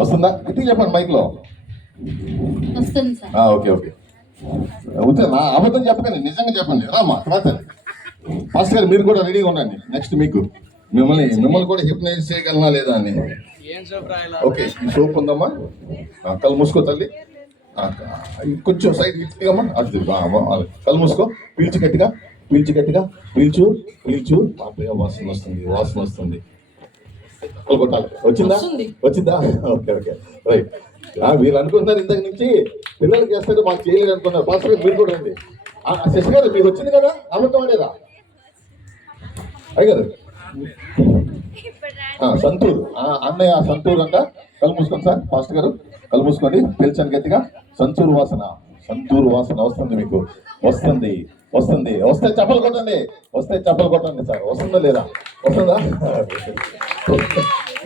వస్తుందా? ఇది చెప్పండి మైక్లో. వస్తుంది సార్. Okay okay. నా అబద్ధం చెప్పకండి, నిజంగా చెప్పండి. రామ్మా తర్వాత ఫాస్ట్ గారు మీరు కూడా రెడీగా ఉండండి. నెక్స్ట్ మీకు మిమ్మల్ని కూడా హిప్నైజ్ చేయగలనా లేదా అని. ఓకే, ఈ సోప్ ఉందమ్మా. కళ్ళు మూసుకో తల్లి. కొంచెం సైడ్ ఇచ్చిగమ్మా. అది కళ్ళు మూసుకో. పీల్చి గట్టిగా పీల్చు. వాసన వస్తుంది. కొట్టాలి. వచ్చిందా? Okay right. వీళ్ళు అనుకుంటున్నారు ఇంతకు నుంచి పిల్లలకి చేస్తాడు, మాకు చేయలేదు అనుకున్నారు. ఫాస్ట్ గారు మీరు కూడా రండి. శశి గారు మీకు వచ్చింది కదా, అబద్ధం ఆడేదా? అయ్యారు సంతూర్ అన్నయ్య, సంతూర్ అంట. కళ్ళు మూసుకోండి సార్. ఫాస్ట్ గారు కళ్ళు మూసుకోండి. పిలిచాను గట్టిగా. సంతూర్ వాసన వస్తుంది మీకు. వస్తే చెప్పలు కొట్టండి సార్. వస్తుందా లేదా? వస్తుందా?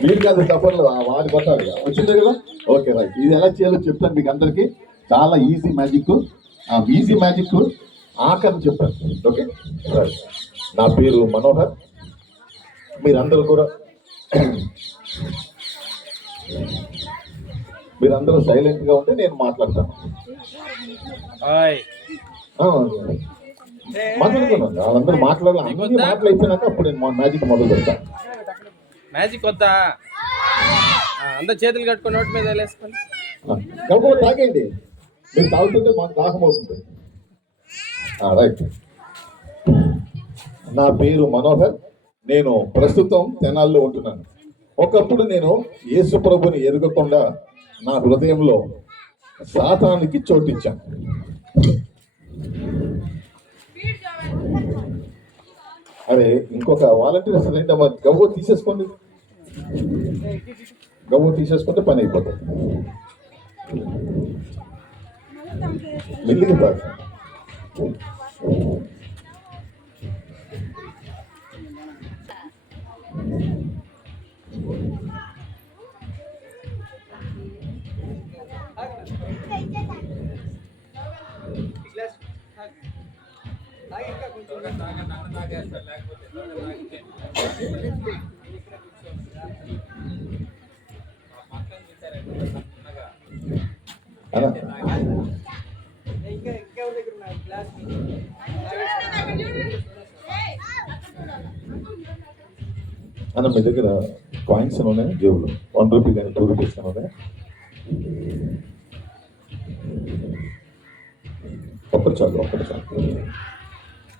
మీరు కాదు చెప్పలు, వాడి కొట్టాలి. వచ్చిందే కదా? Okay right. ఇది ఎలా చేయాలో చెప్తాను మీకు అందరికీ. చాలా ఈజీ మ్యాజిక్ ఆఖరిని చెప్తాను. Okay right. నా పేరు మనోహర్. మీరందరూ సైలెంట్ గా ఉంటే నేను మాట్లాడతాను. మాట్లాడుతున్నాను. వాళ్ళందరూ మాట్లాడాలి. అన్ని మాటలు అయిపోయినాక అప్పుడు నేను మ్యాజిక్ మొదలు పెడతాను. మ్యాజిక్ వద్దా? అందరు చేతులు కట్టుకుని నోటి మీద వేసుకొని తాగండి. మీరు తాగుతుంటే మాకు దాహం అవుతుంది. రైట్. నా పేరు మనోహర్. నేను ప్రస్తుతం తెనాల్లో ఉంటున్నాను. ఒకప్పుడు నేను యేసు ప్రభుని ఎరగకుండా నా హృదయంలో సాతానికి చోటిచ్చాను. అరే, ఇంకొక వాలంటీర్స్ రెండమ్మ గవ్వ తీసేసుకుంటే పని అయిపోతుంది. మెల్లిగా తాగు. అన్న మీ దగ్గర కాయిన్స్ ఉన్నాయి జేబులో? 1 రూపీ కానీ 2 రూపీస్ కానీ ఉన్నాయి? ఒక్కటి చాలు.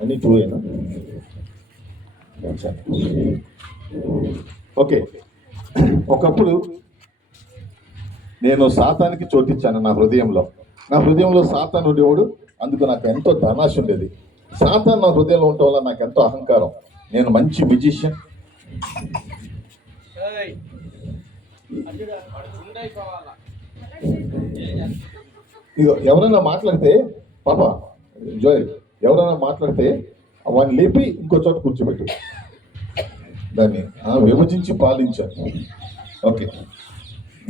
అన్ని 2 అయినా? ఓకే. ఒకప్పుడు నేను సాతానికి చోటిచ్చాను నా హృదయంలో సాతాను ఉండేవాడు. అందుకు నాకు ఎంతో ధనాశ ఉండేది. సాతాను నా హృదయంలో ఉండటం వల్ల నాకు ఎంతో అహంకారం. నేను మంచి మ్యూజిషియన్. ఇగో ఎవరైనా మాట్లాడితే పాప జోయల్ ఎవరైనా మాట్లాడితే వాడిని లేపి ఇంకో చోట కూర్చోబెట్టు. దాన్ని విభజించి పాలించాను. ఓకే.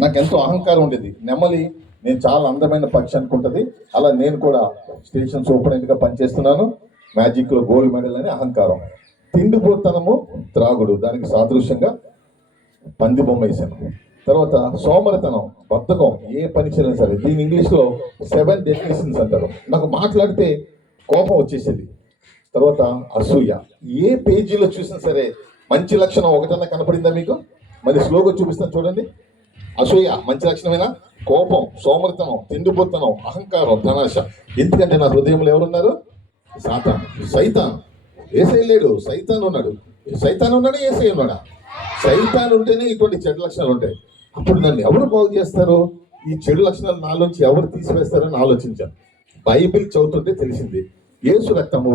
నాకు ఎంతో అహంకారం ఉండేది. నెమ్మలి నేను చాలా అందమైన పక్షి అనుకుంటుంది. అలా నేను కూడా స్టేషన్ సూపరింటెండెంట్గా పనిచేస్తున్నాను. మ్యాజిక్లో గోల్డ్ మెడల్ అని అహంకారం. తిండిపోతనము, త్రాగుడు, దానికి సాదృశ్యంగా పంది బొమ్మ వేశాను. తర్వాత సోమరితనం, బద్ధకం, ఏ పని చేయలేదు సరే. దీని ఇంగ్లీష్లో 7 డెఫినేషన్స్ అంటారు. నాకు మాట్లాడితే కోపం వచ్చేసేది. తర్వాత అసూయ. ఏ పేజీలో చూసినా సరే మంచి లక్షణం ఒకటన్నా కనపడిందా మీకు? మళ్ళీ స్లోగా చూపిస్తాను చూడండి. అసూయ మంచి లక్షణమేనా? కోపం, సోమరితనం, తిండిపోతనం, అహంకారం, ధనాశ. ఎందుకంటే నా హృదయంలో ఎవరున్నారు? సాతాను, సైతాన్. ఏసై లేడు, సైతాన్ ఉన్నాడు. ఏసై ఉన్నాడా? సైతాన్ ఉంటేనే ఇటువంటి చెడు లక్షణాలు ఉంటాయి. అప్పుడు నన్ను ఎవరు బాగు చేస్తారో, ఈ చెడు లక్షణాలు నాలోంచి ఎవరు తీసివేస్తారని ఆలోచించాను. బైబిల్ చదువుతుంటే తెలిసింది, యేసు రక్తము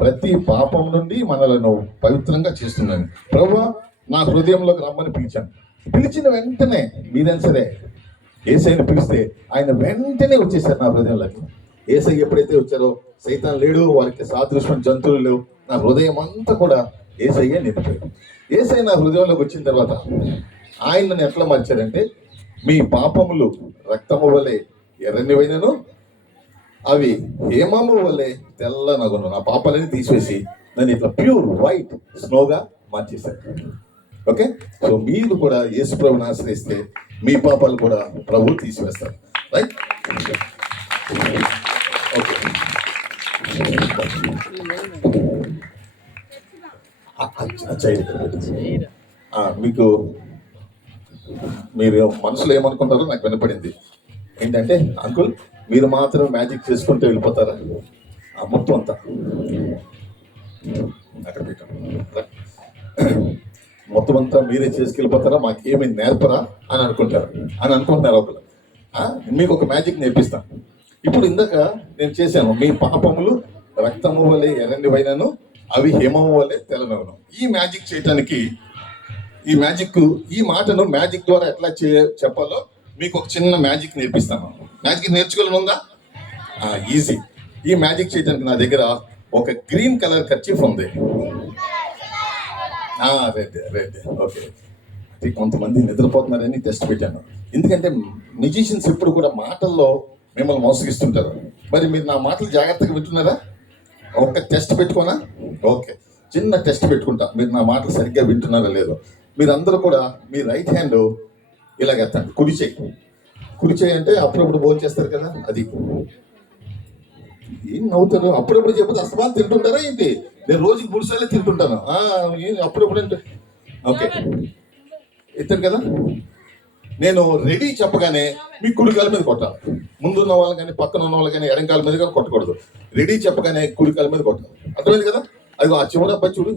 ప్రతి పాపం నుండి మనలను పవిత్రంగా చేస్తున్నాను. ప్రభువా, నా హృదయంలోకి రమ్మని పిలిచిన వెంటనే మీరైనా సరే ఏసైని పిలిస్తే ఆయన వెంటనే వచ్చేసారు నా హృదయంలోకి. ఏసై ఎప్పుడైతే వచ్చారో సైతాన్ లేడు, వారికి సాదృశ్యం జంతువులు లేవు. నా హృదయం అంతా కూడా ఏసయ్యే నిండిపోయాడు. ఏసై నా హృదయంలోకి వచ్చిన తర్వాత ఆయన నన్ను ఎట్లా మార్చారంటే, మీ పాపములు రక్తము వలె ఎర్రనివైనను అవి హేమము వలె తెల్లనగును. నా పాపాలని తీసివేసి నన్ను ఇట్లా ప్యూర్ వైట్ స్నోగా మార్చేశారు. ఓకే, సో మీరు కూడా యేసు ప్రభుని ఆశ్రయిస్తే మీ పాపాలు కూడా ప్రభు తీసివేస్తారు. Right, okay. మీకు మీరు మనసులో ఏమనుకుంటారో నాకు వినపడింది. ఏంటంటే, అంకుల్ మీరు మాత్రం మ్యాజిక్ చేసుకుంటూ వెళ్ళిపోతారా? మొత్తం అంతా అక్కడ పెట్టాం, మొత్తం అంతా మీరే చేసుకెళ్ళిపోతారా, మాకేమీ నేర్పరా అని అనుకుంటున్నారు ఒకరు. మీకు ఒక మ్యాజిక్ నేర్పిస్తాను. ఇప్పుడు ఇందాక నేను చేశాను, మీ పాపములు రక్తము వలె ఎర్రనివైనను అవి హిమము వలె తెల్లనవును. ఈ మ్యాజిక్ చేయటానికి ఈ మాటను మ్యాజిక్ ద్వారా ఎట్లా చెప్పాలో మీకు ఒక చిన్న మ్యాజిక్ నేర్పిస్తాను. మ్యాజిక్ నేర్చుకోవాలనుందా? ఈజీ. ఈ మ్యాజిక్ చేయడానికి నా దగ్గర ఒక గ్రీన్ కలర్ కర్చీఫ్ ఉంది. Red okay. అది కొంతమంది నిద్రపోతున్నారని టెస్ట్ పెట్టాను. ఎందుకంటే మ్యూజిషియన్స్ ఎప్పుడు కూడా మాటల్లో మిమ్మల్ని మోసగిస్తుంటారు. మరి మీరు నా మాటలు జాగ్రత్తగా వింటున్నారా? ఒక టెస్ట్ పెట్టుకోనా? ఓకే, చిన్న టెస్ట్ పెట్టుకుంటా, మీరు నా మాటలు సరిగ్గా వింటున్నారా లేదో. మీరు అందరూ కూడా మీ రైట్ హ్యాండ్ ఇలాగెత్తండి. కుడి చేయి అంటే అప్పుడప్పుడు భోజనం చేస్తారు కదా, అది. ఏం నవ్వుతారు? అప్పుడప్పుడు చెప్పదు అస్తమానం తింటుంటారా ఏంటి? నేను రోజుకి 3 సార్లు తింటుంటాను. అప్పుడప్పుడు అంటే ఓకే, ఎత్తాను కదా. నేను రెడీ చెప్పగానే మీ కుడికాల మీద కొట్టాలి. ముందున్న వాళ్ళు కానీ పక్కన ఉన్న వాళ్ళు కానీ ఎడంకాల మీద కానీ కొట్టకూడదు. రెడీ చెప్పగానే కుడికాల మీద కొట్టాలి. అర్థమైంది కదా? అది ఆ చివరి అబ్బాయి చూడు,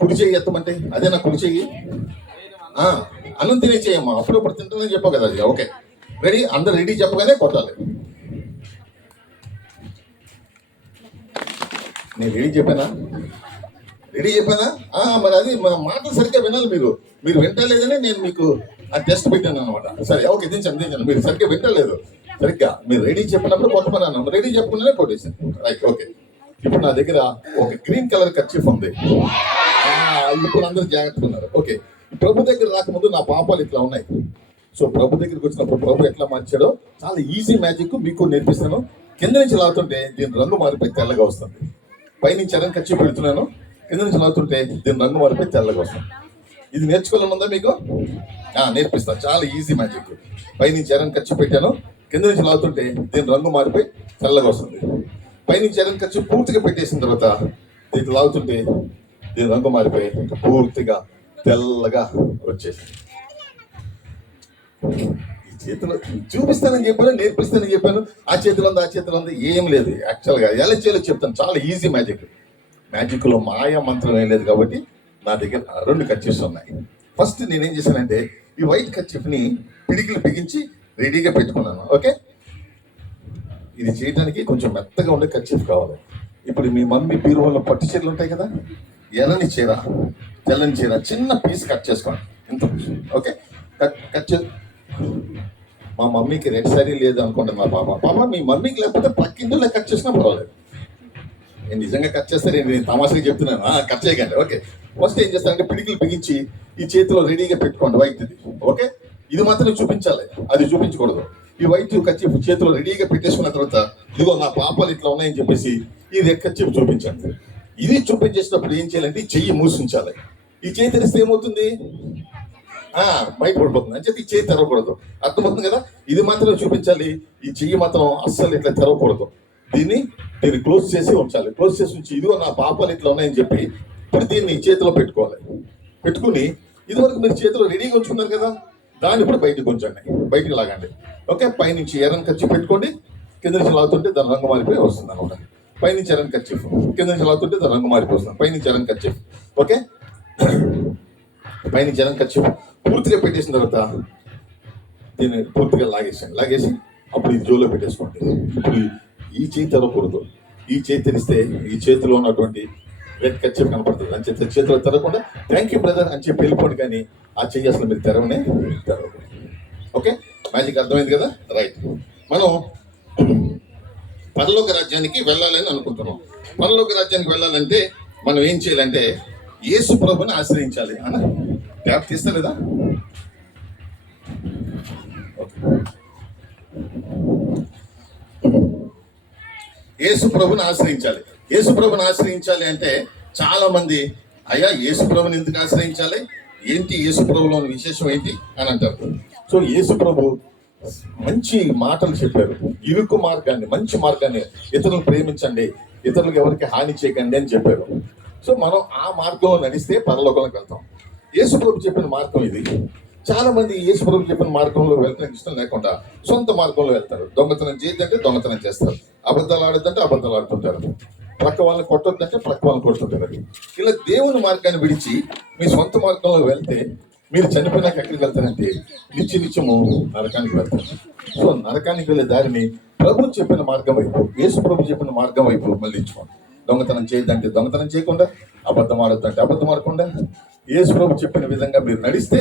కుడి చెయ్యి ఎత్తమంటే అదే నా కుడి చెయ్యి. అన్నం తినే చెయ్యమ్మా, అప్పుడప్పుడు తింటుందని చెప్పావు కదా. అది ఓకే, రెడీ. అందరు రెడీ చెప్పగానే కొట్టాలి. నేను రెడీ చెప్పానా? మరి అది మాటలు సరిగ్గా వినాలి. మీరు వింటలేదని నేను మీకు ఆ టెస్ట్ పెట్టాను అనమాట. సరే, ఓకే, దించండి. మీరు సరిగ్గా వింటలేదు. సరిగ్గా మీరు రెడీ చెప్పినప్పుడు కొట్టమన్నాను, రెడీ చెప్పకుండానే కొట్టేసాను. Right, okay. ఇప్పుడు నా దగ్గర ఒక గ్రీన్ కలర్ కర్చీఫ్ ఉంది. ఇప్పుడు అందరూ జాగ్రత్తగా ఉన్నారు. ఓకే, ప్రభు దగ్గర రాకముందు నా పాపాలు ఇట్లా ఉన్నాయి. సో ప్రభు దగ్గరికి వచ్చినప్పుడు ప్రభు ఎట్లా మార్చాడో చాలా ఈజీ మ్యాజిక్ మీకు నేర్పిస్తాను. కింద నుంచి లాగుతుంటే దీని రంగు మారిపోయి తెల్లగా వస్తుంది. పైనుంచి ఎర్రని కర్చీఫ్ పెడుతున్నాను, కింద నుంచి లాగుతుంటే దీని రంగు మారిపోయి తెల్లగా వస్తుంది. ఇది నేర్చుకోవాలనుందా మీకు? నేర్పిస్తాను, చాలా ఈజీ మ్యాజిక్. పైనుంచి ఎర్రని కర్చీఫ్ పెట్టాను, కింద నుంచి లాగుతుంటే దీని రంగు మారిపోయి తెల్లగా వస్తుంది. పైనుంచి ఎర్రని కర్చీఫ్ పూర్తిగా పెట్టేసిన తర్వాత దీనికి లాగుతుంటే దీని రంగు మారిపోయి పూర్తిగా తెల్లగా వచ్చేసి ఈ చేతిలో చూపిస్తానని చెప్పాను, నేర్పిస్తానని చెప్పాను. ఆ చేతిలో ఉంది ఏం లేదు. యాక్చువల్గా ఎలా చేయాలో చెప్తాను, చాలా ఈజీ మ్యాజిక్లో మాయా మంత్రం ఏం లేదు. కాబట్టి నా దగ్గర 2 కర్చీఫ్స్ ఉన్నాయి. ఫస్ట్ నేనేం చేశానంటే ఈ వైట్ కర్చీఫ్ని పిడికిలు బిగించి రెడీగా పెట్టుకున్నాను. ఓకే, ఇది చేయడానికి కొంచెం మెత్తగా ఉండే కర్చీఫ్ కావాలి. ఇప్పుడు మీ మమ్మీ బీరువాలో పట్టు చీరలు ఉంటాయి కదా, ఎర్రని చీర, తెల్లని చీర, చిన్న పీస్ కట్ చేసుకోండి. ఇంత ఓకే, కట్ చే. మా మమ్మీకి రెడ్ శారీ లేదు అనుకోండి. మా పాప మీ మమ్మీకి లేకపోతే పక్కింట్లో కట్ చేసినా పర్వాలేదు. నేను నిజంగా కట్ చేస్తాను, నేను తమాషగా చెప్తున్నాను. కట్ చేయకండి. ఓకే, ఫస్ట్ ఏం చేస్తానంటే పిడికిలు బిగించి ఈ చేతిలో రెడీగా పెట్టుకోండి వైట్ది. ఓకే, ఇది మాత్రం చూపించాలి, అది చూపించకూడదు. ఈ వైట్ కర్చీఫ్ చేతిలో రెడీగా పెట్టేసుకున్న తర్వాత ఇదిగో నా పాపాలు ఇట్లా ఉన్నాయని చెప్పేసి ఈ రెడ్ కర్చీఫ్ చూపించండి. ఇది చూపించేసినప్పుడు ఏం చేయాలంటే ఈ చెయ్యి మూసించాలి. ఈ చేయి తెరిస్తే ఏమవుతుంది? బయట పడిపోతుంది. అని చెప్పి ఈ చేయి తెరవకూడదు. అర్థమవుతుంది కదా? ఇది మాత్రం చూపించాలి. ఈ చెయ్యి మాత్రం అస్సలు ఇట్లా తెరవకూడదు. దీన్ని క్లోజ్ చేసి ఉంచాలి. క్లోజ్ చేసి ఉంచి ఇదిగో నా పాపాలు ఇట్లా ఉన్నాయని చెప్పి ఇప్పుడు దీన్ని చేతిలో పెట్టుకోవాలి. పెట్టుకుని ఇదివరకు మీరు చేతిలో రెడీగా ఉంచుకున్నారు కదా, దాన్ని ఇప్పుడు బయటకు ఉంచండి, బయటికి లాగండి. ఓకే, పైనుంచి ఎర్రని కర్చీఫ్ పెట్టుకోండి, కింద నుంచి లాగుతుంటే దాని రంగు మారిపోయి వస్తుంది అనమాట. పైనుంచి ఎర్రని కర్చీఫ్, కింద నుంచి లాగుతుంటే దాని రంగు మారిపోయి వస్తుంది. పైనుంచి ఎర్రని కర్చీఫ్. ఓకే, పైనుంచి ఎర్రని కర్చీఫ్ పూర్తిగా పెట్టేసిన తర్వాత దీన్ని పూర్తిగా లాగేసి అప్పుడు ఇది జోలో పెట్టేసుకోండి. ఇప్పుడు ఈ చేయి తెరవకూడదు. ఈ చేయి తెరిస్తే ఈ చేతిలో ఉన్నటువంటి రెడ్ కర్చీఫ్ కనపడుతుంది. అని చెప్పి చేతిలో తెరవకుండా థ్యాంక్ యూ బ్రదర్ అని చెప్పి వెళ్ళిపోండి. కానీ ఆ చెయ్యి అసలు మీరు తెరవకూడదు. ఓకే, మ్యాజిక్ అర్థమైంది కదా? రైట్. మనం పరలోక రాజ్యానికి వెళ్ళాలని అనుకుంటున్నాం. పరలోక రాజ్యానికి వెళ్ళాలంటే మనం ఏం చేయాలంటే యేసు ప్రభుని ఆశ్రయించాలి. అన్న ట్యాప్ తీస్తలేదా? యేసు ప్రభుని ఆశ్రయించాలి. యేసు ప్రభుని ఆశ్రయించాలి అంటే చాలా మంది అయ్యా యేసు ప్రభుని ఎందుకు ఆశ్రయించాలి, ఏంటి యేసు ప్రభులోని విశేషం ఏంటి అని అంటారు. సో యేసు ప్రభు మంచి మాటలు చెప్పారు. ఇరుకు మార్గాన్ని, మంచి మార్గాన్ని, ఇతరులను ప్రేమించండి, ఇతరులకు ఎవరికి హాని చేయకండి అని చెప్పారు. సో మనం ఆ మార్గంలో నడిస్తే పరలోకానికి వెళ్తాం. యేసు ప్రభు చెప్పిన మార్గం ఇది. చాలా మంది యేసు ప్రభు చెప్పిన మార్గంలో వెళ్ళడానికి ఇష్టం లేకుండా సొంత మార్గంలో వెళ్తారు. దొంగతనం చేయొద్దంటే దొంగతనం చేస్తారు, అబద్ధాలు ఆడొద్దంటే అబద్ధాలు ఆడుతుంటారు, ప్రక్క వాళ్ళని కొట్టొద్దంటే ప్రక్క వాళ్ళని కొడుతుంటారు. ఇలా దేవుని మార్గాన్ని విడిచి మీ సొంత మార్గంలో వెళ్తే మీరు చనిపోయినాక ఎక్కడికి వెళ్తారంటే నిత్యము నరకానికి వెళ్తారు. సో నరకానికి వెళ్ళే దారిని ప్రభు చెప్పిన మార్గం వైపు, యేసు ప్రభు చెప్పిన మార్గం వైపు మళ్ళించుకోండి. దొంగతనం చేయొద్దంటే దొంగతనం చేయకుండా, అబద్ధం ఆడొద్దంటే అబద్ధం ఆడకుండా, యేసు ప్రభు చెప్పిన విధంగా మీరు నడిస్తే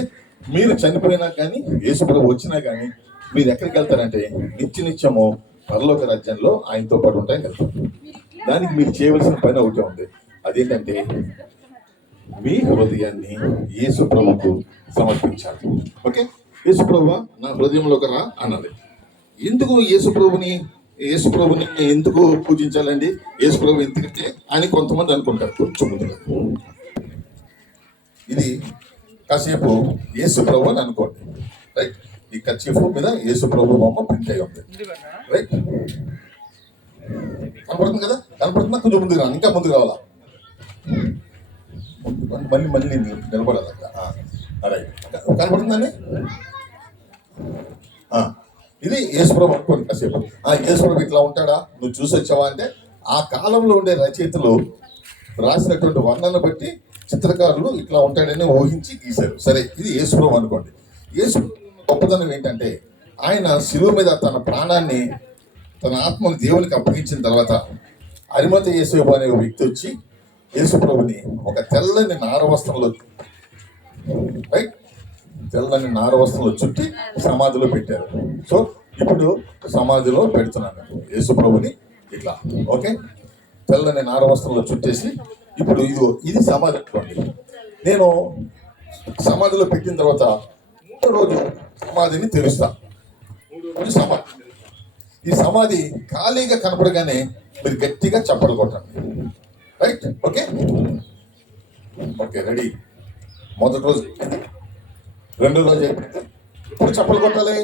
మీరు చనిపోయినా కానీ, యేసు ప్రభు వచ్చినా కానీ మీరు ఎక్కడికి వెళ్తారంటే నిత్యము పరలోక రాజ్యంలో ఆయనతో పాటు ఉంటాయని వెళ్తారు. దానికి మీరు చేయవలసిన పని ఒకటే ఉంది. అదేంటంటే మీ హృదయాన్ని యేసు ప్రభుకు సమర్పించాలి. ఓకే, యేసు ప్రభువా నా హృదయంలోకి రా అన్నది. ఎందుకు యేసు ప్రభుని ఎందుకు పూజించాలండి? యేసు ప్రభు ఎందుకంటే అని కొంతమంది అనుకుంటారు. కొంచెం ముందుగా ఇది కాసేపు యేసు ప్రభు అని అనుకోండి. రైట్, ఈ కర్చీఫ్ మీద యేసు ప్రభు బొమ్మ ప్రింట్ అయి ఉంది. రైట్, కనపడుతుంది కదా? కనపడుతుందా? కొంచెం ముందుకు రావాలి, ఇంకా ముందుకు రావాలా? మళ్ళీ నేను నిలబడాలి అక్కడ. రైట్, కనపడుతుందండి. ఇది యేసుప్రభు అనుకోండి కాసేపు. యేసుప్రభు ఇట్లా ఉంటాడా, నువ్వు చూసి వచ్చావా అంటే ఆ కాలంలో ఉండే రచయితలు రాసినటువంటి వర్ణన బట్టి చిత్రకారులు ఇట్లా ఉంటాడని ఊహించి గీశారు. సరే, ఇది యేసుప్రభు అనుకోండి. యేసు గొప్పతనం ఏంటంటే ఆయన శిలువ మీద తన ప్రాణాన్ని, తన ఆత్మను దేవునికి అప్పగించిన తర్వాత అరిమత యేసేపు అనే ఒక వ్యక్తి వచ్చి యేసుప్రభుని ఒక తెల్లని నారవస్త్రంలో, రైట్, తెల్లని నారవస్త్రంలో చుట్టి సమాధిలో పెట్టారు. సో ఇప్పుడు సమాధిలో పెడుతున్నాను యేసుప్రభుని ఇట్లా. ఓకే, తెల్లని నారవస్త్రంలో చుట్టేసి ఇప్పుడు ఇది సమాధి అనుకోండి. నేను సమాధిలో పెట్టిన తర్వాత 3వ రోజు సమాధిని తెరుస్తా. 3వ రోజు సమాధి. ఈ సమాధి ఖాళీగా కనపడగానే మీరు గట్టిగా చప్పట్లు కొట్టండి. Right, okay okay, ready. మొదటి రోజు, 2వ రోజు ఇప్పుడు చప్పట్లు కొట్టాలి.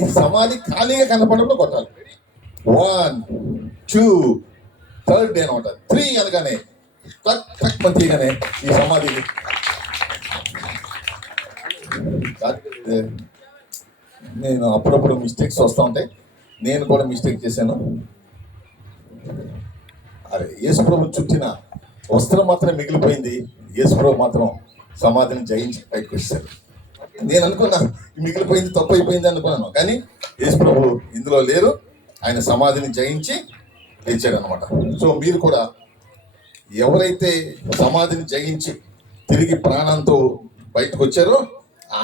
ఈ సమాధి ఖాళీగా కనపడంలో కొట్టాలి. 1, 2, 3rd డే అనమాట. 3 అనగానే తీయగానే ఈ సమాధి. నేను అప్పుడప్పుడు మిస్టేక్స్ వస్తూ ఉంటాయి, నేను కూడా మిస్టేక్ చేశాను. అరే, యేసుప్రభు చుట్టిన వస్త్రం మాత్రం మిగిలిపోయింది, యేసుప్రభు మాత్రం సమాధిని జయించి బయటకు వచ్చారు. నేను అనుకున్నా మిగిలిపోయింది, తప్పు అయిపోయింది అనుకున్నాను, కానీ యేసుప్రభు ఇందులో లేరు, ఆయన సమాధిని జయించి లేచాడు అనమాట. సో మీరు కూడా ఎవరైతే సమాధిని జయించి తిరిగి ప్రాణంతో బయటకు వచ్చారో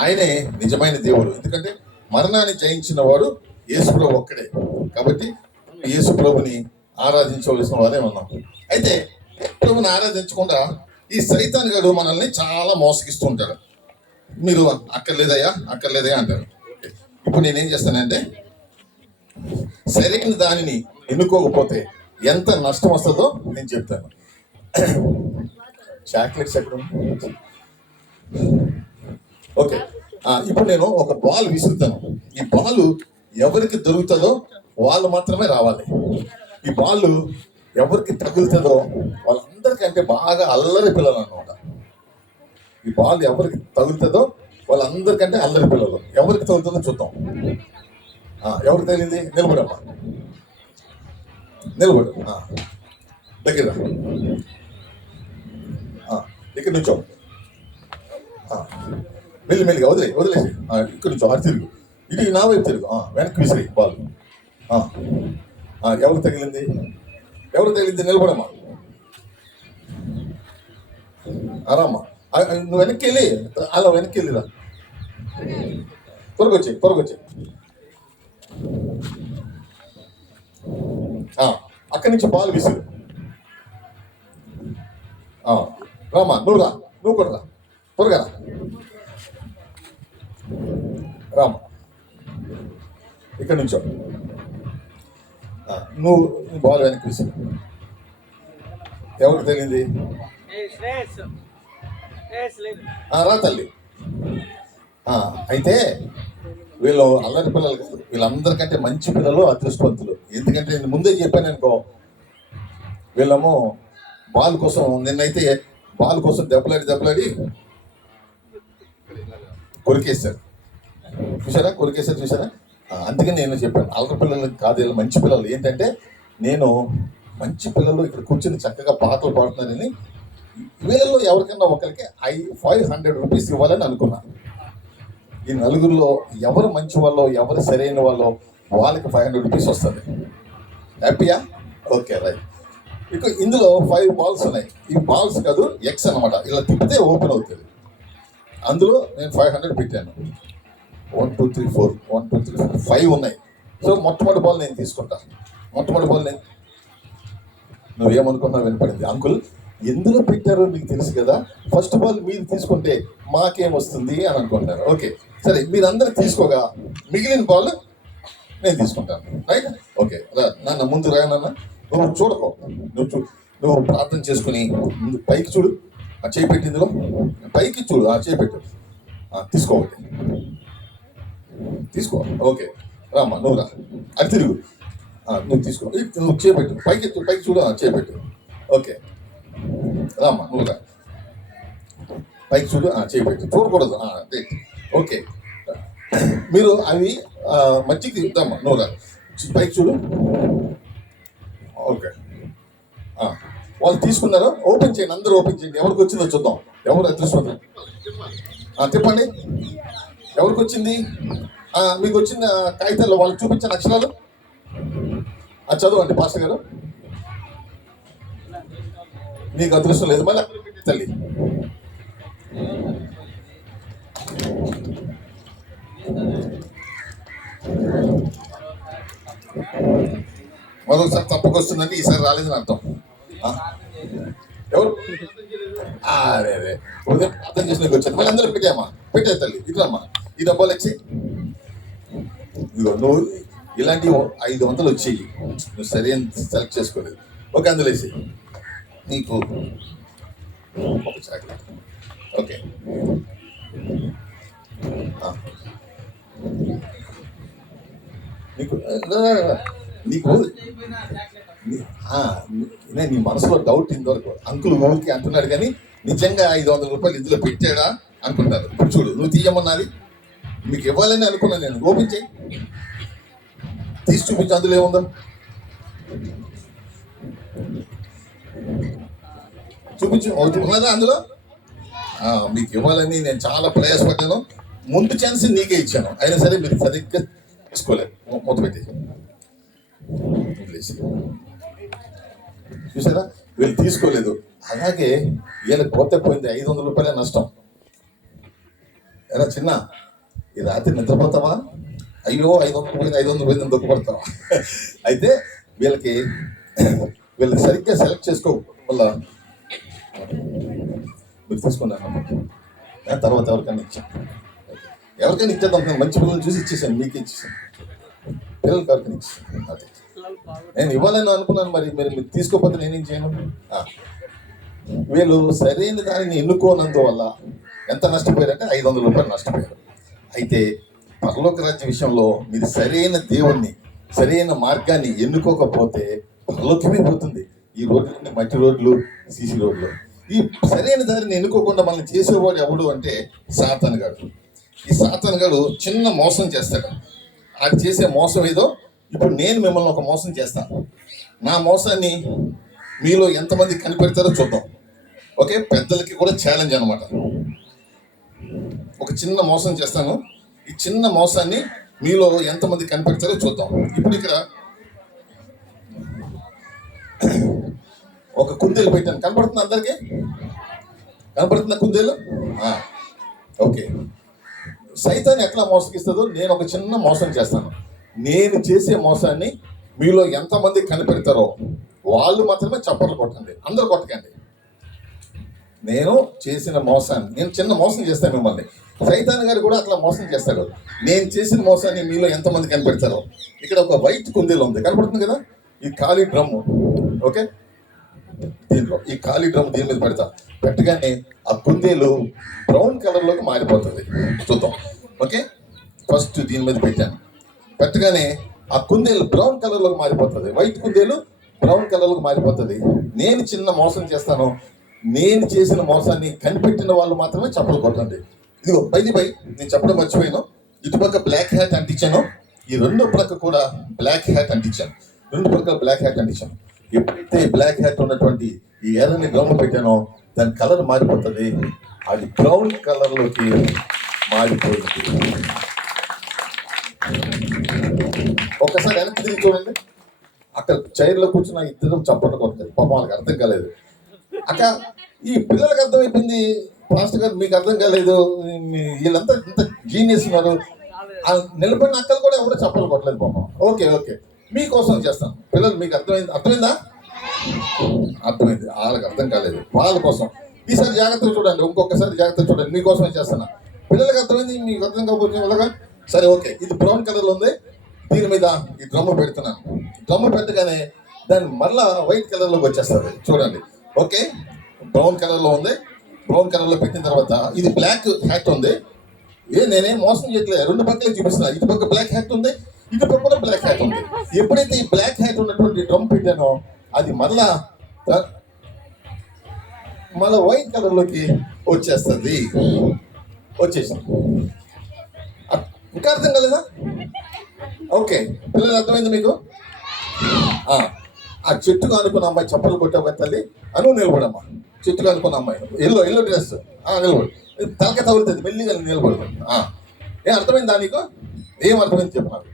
ఆయనే నిజమైన దేవుడు. ఎందుకంటే మరణాన్ని జయించిన వాడు యేసుప్రభు ఒక్కడే. కాబట్టి యేసుప్రభుని ఆరాధించవలసిన వారే ఉన్నాం. అయితే ప్రభుని ఆరాధించకుండా ఈ సైతాన్ గడు మనల్ని చాలా మోసగిస్తూ ఉంటాడు. మీరు అక్కర్లేదయ్యా అంటారు. ఇప్పుడు నేనేం చేస్తానంటే, సరైన దానిని ఎన్నుకోకపోతే ఎంత నష్టం వస్తుందో నేను చెప్తాను. చాక్లెట్స్ ఎక్కడ? ఓకే, ఇప్పుడు నేను ఒక బాల్ విసురుతాను. ఈ బాల్ ఎవరికి దొరుకుతుందో వాళ్ళు మాత్రమే రావాలి. ఈ బాల్ ఎవరికి తగులుతుందో వాళ్ళందరికంటే బాగా అల్లరి పిల్లలు అన్నమాట. ఈ బాల్ ఎవరికి తగులుతుందో వాళ్ళందరికంటే అల్లరి పిల్లలు. ఎవరికి తగులుతుందో చూద్దాం. ఎవరికి తగిలింది? నిలబడమ్మా, నిలబడు. దగ్గర ఇక్కడ నుంచో, మెల్లిగా వదిలేసి ఇక్కడ నుంచో అటు తిరుగు, ఇది నా వైపు తిరుగు, వెనక్కి విసిరి బాల్. ఎవరు తగిలింది? నిలబడమ్మా, అరామ్మా, నువ్వు వెనక్కి వెళ్ళి అలా వెనక్కి వెళ్ళిరా, త్వరగా వచ్చి అక్కడి నుంచి బాల్ విసిరు. రామా, నువ్వు కూడా రా, త్వరగా రామా, ఇక్కడి నుంచో నువ్వు బాల్ వెనక్కి విసిరు. ఎవరికి తగిలింది? రా తల్లి. అయితే వీళ్ళు అల్లరి పిల్లలు కాదు, వీళ్ళందరికంటే మంచి పిల్లలు, అదృష్టవంతులు. ఎందుకంటే నేను ముందే చెప్పాను అనుకో, వీళ్ళము బాల్ కోసం నిన్నైతే బాల్ కోసం దెబ్బలాడి కొరికేశారు. చూసారా? అందుకని నేను చెప్పాను అల్లరి పిల్లలు కాదు, వీళ్ళు మంచి పిల్లలు. ఏంటంటే నేను మంచి పిల్లలు ఇక్కడ కూర్చొని చక్కగా పాటలు పాడుతున్నారని వీళ్ళలో ఎవరికైనా ఒకరికి 500 రూపీస్ ఇవ్వాలని అనుకున్నాను. ఈ నలుగురిలో ఎవరు మంచి వాళ్ళో, ఎవరు సరైన వాళ్ళో వాళ్ళకి 500 రూపీస్ వస్తుంది. హ్యాపీయా? Okay, right. ఇక ఇందులో 5 బాల్స్ ఉన్నాయి. ఈ బాల్స్ కాదు, ఎక్స్ అనమాట. ఇలా తిప్పితే ఓపెన్ అవుతుంది. అందులో నేను 500 పెట్టాను. 1 2 3 4 1 2 3 4 5 ఉన్నాయి. సో మొట్టమొదటి బాల్ నేను తీసుకుంటా. నువ్వేమనుకున్నావు వినపడింది. అంకుల్ ఎందులో పెట్టారో మీకు తెలుసు కదా, ఫస్ట్ బాల్ మీరు తీసుకుంటే మాకేమొస్తుంది అని అనుకుంటారు. ఓకే సరే, మీరందరూ తీసుకోగా మిగిలిన బాల్ నేను తీసుకుంటాను. రైట్? ఓకే నాన్న ముందు రా నాన్న. నువ్వు చూడకో, నువ్వు ప్రార్థన చేసుకుని పైకి చూడు. ఆ చేయి పెట్టి ఇందులో పైకి చూడు. ఆ చేయి పెట్టు. తీసుకో. ఓకే రామ్మా, నువ్వు రా. అది తిరుగు. నువ్వు తీసుకో. నువ్వు చేపెట్టు. పైకి చూడు. చేపెట్టు. ఓకే రామ్మా, నువ్వు రా. పైకి చూడు. చేపెట్టు. చూడకూడదు. ఓకే, మీరు అవి మధ్యకి ఇద్దామా. నువ్వు రా. పైకి చూడు. ఓకే, వాళ్ళు తీసుకున్నారో ఓపెన్ చేయండి. అందరూ ఓపెన్ చేయండి. ఎవరికి వచ్చిందో చూద్దాం. ఎవరు అదృష్టం చెప్పండి. ఎవరికి వచ్చింది? మీకు వచ్చిన కాగితాల్లో వాళ్ళకి చూపించిన అక్షరాలు చదవండి పాస్టర్ గారు. నీకు అదృష్టం లేదు, మళ్ళీ తల్లి. మొదటిసారి తప్పకొస్తుందంటే ఈసారి రాలేదని అర్థం. ఎవరు? అదే ఉదయం అర్థం చేసిన వచ్చాను. మళ్ళీ అందరూ పెట్టే తల్లి. ఇట్లమ్మా, ఈ డబ్బాలు వచ్చి ఇదిగో. నువ్వు ఇలాంటి 500 వచ్చేయి. నువ్వు సరైన సెలెక్ట్ చేసుకోలేదు. ఓకే, అందులో వేసి నీకు ఒక చాక్లెట్. ఓకే, నీకు నీ మనసులో డౌట్ ఇంతవరకు అంకుల్ ఊరికి అంటున్నాడు, కానీ నిజంగా 500 రూపాయలు ఇందులో పెట్టాడా అనుకుంటారు. ఇప్పుడు చూడు, నువ్వు తీయమన్నది మీకు ఇవ్వాలని అనుకున్నాను నేను. ఓపెన్ చేయి, తీసి చూపించు. అందులో ఏముందో చూపించు. ఉన్నదా అందులో? మీకు ఇవ్వాలని నేను చాలా ప్రయాసపడ్డాను. ముందు ఛాన్స్ నీకే ఇచ్చాను, అయినా సరే మీరు సరిగ్గా తీసుకోలేదు. మూత పెట్టి చూసారా, వీళ్ళు తీసుకోలేదు. అలాగే వీళ్ళకి పోయింది 500 రూపాయలే నష్టం. ఎలా చిన్న, ఈ రాత్రి నిద్రపోతావా? అయ్యో 500 పోయిందని దుఃఖపడతావా? అయితే వీళ్ళకి సరిగ్గా సెలెక్ట్ చేసుకో వల్ల మీరు తీసుకున్నాను. తర్వాత ఎవరికైనా ఇచ్చేద్దాం. మంచి పిల్లల్ని చూసి ఇచ్చేసాను, మీకు ఇచ్చేసాను. పిల్లలకి ఎవరికైనా ఇచ్చేసాను. అదే నేను ఇవ్వాలని అనుకున్నాను. మరి మీరు తీసుకోకపోతే నేనేం చేయను? వీళ్ళు సరైన దానిని ఎన్నుకోనందువల్ల ఎంత నష్టపోయారంటే 500 రూపాయలు నష్టపోయారు. అయితే పరలోక రాజ్య విషయంలో మీరు సరైన దేవుణ్ణి, సరైన మార్గాన్ని ఎన్నుకోకపోతే పరలోకమే పోతుంది. ఈ రోడ్లన్నీ మట్టి రోడ్లు, సీసీ రోడ్లు. ఈ సరైన దారిని ఎన్నుకోకుండా మనల్ని చేసేవాడు ఎవడు అంటే సాతాను గాడు. ఈ సాతాను గాడు చిన్న మోసం చేస్తాడు. అది చేసే మోసం ఏదో ఇప్పుడు నేను మిమ్మల్ని ఒక మోసం చేస్తాను. నా మోసాన్ని మీలో ఎంతమంది కనిపెడతారో చూద్దాం. ఓకే, పెద్దలకి కూడా ఛాలెంజ్ అనమాట. ఒక చిన్న మోసం చేస్తాను. ఈ చిన్న మోసాన్ని మీలో ఎంతమంది కనిపెడతారో చూద్దాం. ఇప్పుడు ఇక్కడ ఒక కుందేలు పెట్టాను. కనపడుతుంది అందరికీ? కనపడుతుందా కుందేలు? ఓకే, సైతాన్ని ఎట్లా మోసగిస్తుందో నేను ఒక చిన్న మోసం చేస్తాను. నేను చేసే మోసాన్ని మీలో ఎంతమంది కనిపెడతారో వాళ్ళు మాత్రమే చప్పట్లు కొట్టండి, అందరూ కొట్టకండి. నేను చేసిన మోసాన్ని, నేను చిన్న మోసం చేస్తాను మిమ్మల్ని. సైతాన్ గారు కూడా అట్లా మోసం చేస్తాడు. నేను చేసిన మోసాన్ని మీలో ఎంతమంది కనిపెడతారో. ఇక్కడ ఒక వైట్ కుందేలు ఉంది, కనపడుతుంది కదా, ఈ ఖాళీ డ్రమ్ము. ఓకే, దీంట్లో ఈ ఖాళీ డ్రమ్ దీని మీద పెడతా. పెట్టగానే ఆ కుందేలు బ్రౌన్ కలర్లోకి మారిపోతుంది. చూద్దాం. ఓకే, ఫస్ట్ దీని మీద పెట్టాను. పెట్టగానే ఆ కుందేలు బ్రౌన్ కలర్లోకి మారిపోతుంది. వైట్ కుందేలు బ్రౌన్ కలర్లోకి మారిపోతుంది. నేను చిన్న మోసం చేస్తాను. నేను చేసిన మోసాన్ని కనిపెట్టిన వాళ్ళు మాత్రమే చప్పలు కొట్టండి. ఇదిగో బై నేను చెప్పడం మర్చిపోయాను. ఇటుపక్క బ్లాక్ హ్యాట్ అంటించాను, ఈ రెండో పక్క కూడా బ్లాక్ హ్యాట్ అంటించాను. రెండు పక్కల బ్లాక్ హ్యాట్ అంటించాను. ఎప్పుడైతే బ్లాక్ హ్యాట్ ఉన్నటువంటి ఈ ఎర్రని డ్రమ్ పెట్టానో దాని కలర్ మారిపోతుంది. అది బ్రౌన్ కలర్లోకి మారిపోయింది. ఒక్కసారి వెనక్కి తిరిగి చూడండి. అక్కడ చైర్లో కూర్చున్న ఇద్దరు చప్పట్లు కొట్టలేదు. పాపం వాళ్ళకి అర్థం కాలేదు. అక్క, ఈ పిల్లలకు అర్థమైపోయింది, పాస్టర్ గారు మీకు అర్థం కాలేదు, వీళ్ళంతా ఇంత జీనియస్ ఉన్నారు. నిలబడిన అక్కలు కూడా ఎవరు చప్పలు కొట్టలేదు పాపం. ఓకే మీకోసం చేస్తాను. పిల్లలు మీకు అర్థమైందా? అర్థమైంది. వాళ్ళకి అర్థం కాలేదు, వాళ్ళ కోసం. ఈసారి జాగ్రత్తగా చూడండి, ఇంకొకసారి జాగ్రత్తగా చూడండి, మీకోసమే చేస్తున్నా. పిల్లలకి అర్థమైంది, మీకు అర్థం కాకపోతే అలాగా. సరే, ఓకే. ఇది బ్రౌన్ కలర్లో ఉంది. దీని మీద ఈ డ్రమ్ము పెడుతున్నాను. డ్రమ్ము పెట్టగానే దాన్ని మళ్ళా వైట్ కలర్లోకి వచ్చేస్తుంది. చూడండి. ఓకే, బ్రౌన్ కలర్లో ఉంది. బ్రౌన్ కలర్లో పెట్టిన తర్వాత ఇది బ్లాక్ హ్యాట్ ఉంది. నేనేం మోసం చేయట్లేదు, రెండు పక్కలే చూపిస్తున్నా. ఇటు పక్క బ్లాక్ హ్యాట్ ఉంది, ఇటు పక్క కూడా బ్లాక్ హ్యాట్ ఉంది. ఎప్పుడైతే ఈ బ్లాక్ హ్యాట్ ఉన్నటువంటి డ్రమ్ పెట్టానో అది మళ్ళా వైట్ కలర్లోకి వచ్చేస్తుంది. వచ్చేసాం. ఇంకా అర్థం కాలేదా? ఓకే, పిల్లలు అర్థమైంది మీకు? ఆ చెట్టుకు అనుకున్న అమ్మాయి చప్పలు కొట్టావు తల్లి అను నిలబడమ్మా. చెట్టుకు అనుకున్న అమ్మాయి ఎల్లో డ్రెస్ నిలబడు. తలక తగులుతుంది, మెల్లిగా నిలబడుతుంది. ఏం అర్థమైందా నీకు? ఏం అర్థమైంది చెప్పు నాకు.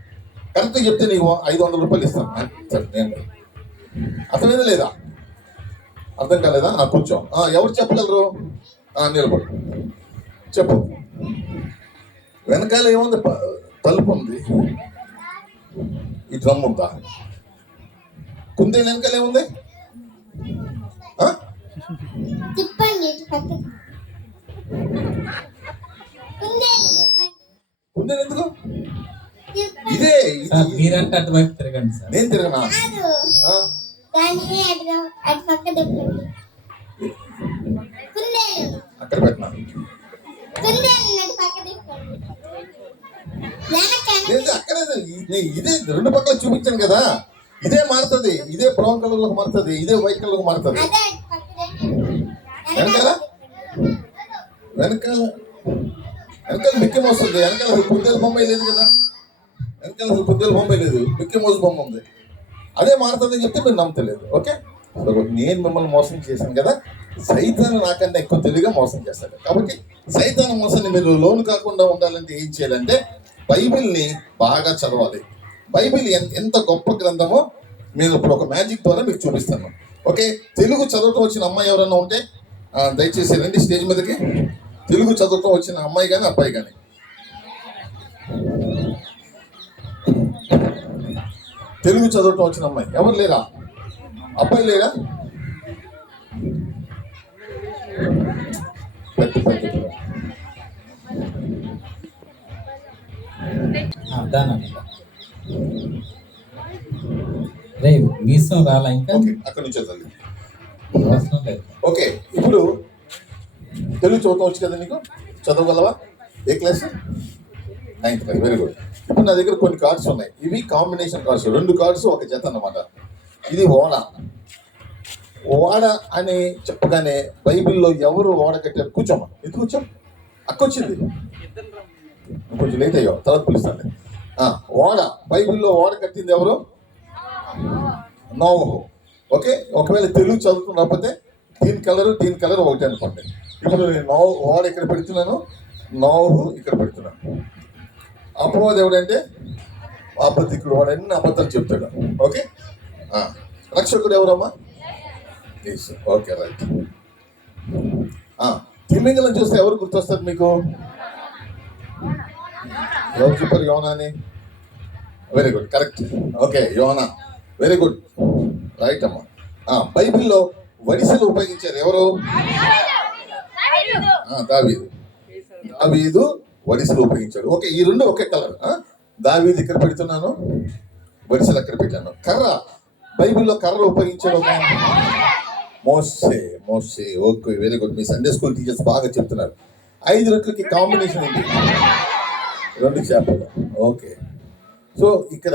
కరెక్ట్గా చెప్తే నీకు 500 రూపాయలు ఇస్తాను. నేను అర్థమైందా లేదా? అర్థం కాలేదా? కూర్చో. ఎవరు చెప్పగలరు? నిలబడు, చెప్పు. వెనకాల ఏముంది? తలుపు ఉంది. ఈ డ్రమ్ ఉందా? కుందేలు వెనకాల ఏముంది? కుందేలు ఎందుకు? ఇదే మీరంటే అటువైపు తిరగండి సార్. నేను తిరగనా? అక్కడ పెట్టినా. అక్కడే ఇదే రెండు పక్కల చూపించాను కదా. ఇదే మారుతుంది. ఇదే బ్రౌన్ కలర్ లోకి మారుతుంది, ఇదే వైట్ కలర్ లోకి మారుతుంది. వెనకాల మిక్కీ మౌస్ ఉంది. వెనకాల కుందేలు బొమ్మ లేదు కదా. వెనకాల కుందేలు బొమ్మ లేదు, మిక్కీ మౌస్ బొమ్మ ఉంది. అదే మారుతుంది అని చెప్తే మీరు నమ్మతలేదు. ఓకే, నేను మిమ్మల్ని మోసం చేశాను కదా. సైతాను నాకన్నా ఎక్కువ తెలివిగా మోసం చేస్తాడు. కాబట్టి సైతాను మోసాన్ని మీరు లోను కాకుండా ఉండాలంటే ఏం చేయాలంటే బైబిల్ని బాగా చదవాలి. బైబిల్ ఎంత గొప్ప గ్రంథమో నేను ఇప్పుడు ఒక మ్యాజిక్ ద్వారా మీకు చూపిస్తాను. ఓకే, తెలుగు చదవటం వచ్చిన అమ్మాయి ఎవరైనా ఉంటే దయచేసి రండి స్టేజ్ మీదకి. తెలుగు చదవటం వచ్చిన అమ్మాయి కానీ అబ్బాయి కానీ. తెలుగు చదవటం వచ్చిన అమ్మాయి ఎవరు లేరా? అబ్బాయి లేరా? రే మీసం రాలా ఇంకా? అక్కడ నుంచి తల్లి. అవసరం లేదు. ఓకే, ఇప్పుడు తెలుగు చదవటం వచ్చు కదా నీకు? చదవగలవా? ఏ class? 9th class. Very good. ఇప్పుడు నా దగ్గర కొన్ని కార్డ్స్ ఉన్నాయి. ఇవి కాంబినేషన్ కార్డ్స్. 2 కార్డ్స్ ఒక జత అన్నమాట. ఇది ఓడ. ఓడ అని చెప్పగానే బైబిల్లో ఎవరు ఓడ కట్టారు? కూర్చోమ్మా. ఎందుకు కూర్చోం? అక్కొచ్చింది, కొంచెం లేట్ అయ్యో, తర్వాత పిలుస్తాను. ఓడ, బైబిల్లో ఓడ కట్టింది ఎవరు? నోవహు. ఓకే, ఒకవేళ తెలుగు చదువుతున్నకపోతే దీని కలర్ ఒకటే అనుకోండి. ఇప్పుడు నేను ఓడ ఇక్కడ పెడుతున్నాను, నోవహు ఇక్కడ పెడుతున్నాను. అపవాది ఎవడంటే అబద్ధికుడు. వాడు అన్ని అబద్ధాలు చెప్తాడు. ఓకే, రక్షకుడు ఎవరమ్మా? Okay, right. తిమింగలం చూస్తే ఎవరు గుర్తొస్తారు మీకు? ఎవరు చెప్పారు? యోనా అని. Very good, correct. ఓకే, యోనా. వెరీ గుడ్, రైట్ అమ్మా. బైబిల్లో వడిసెలు ఉపయోగించారు ఎవరు? దావీదు వడిసెలు ఉపయోగించాడు. ఓకే, ఈ రెండు ఒకే కలర్. దావీదు ఇక్కడ పెడుతున్నాను, వడిసెలు అక్కడ పెట్టాను. కర్ర, బైబిల్లో కర్ర ఉపయోగించాడు. మోసే మోసే ఓకే వెరీ గుడ్. మీ సండే స్కూల్ టీచర్స్ బాగా చెప్తున్నారు. 5 రొట్టెలకి కాంబినేషన్ ఏంటి? 2 చేపలు. ఓకే. సో ఇక్కడ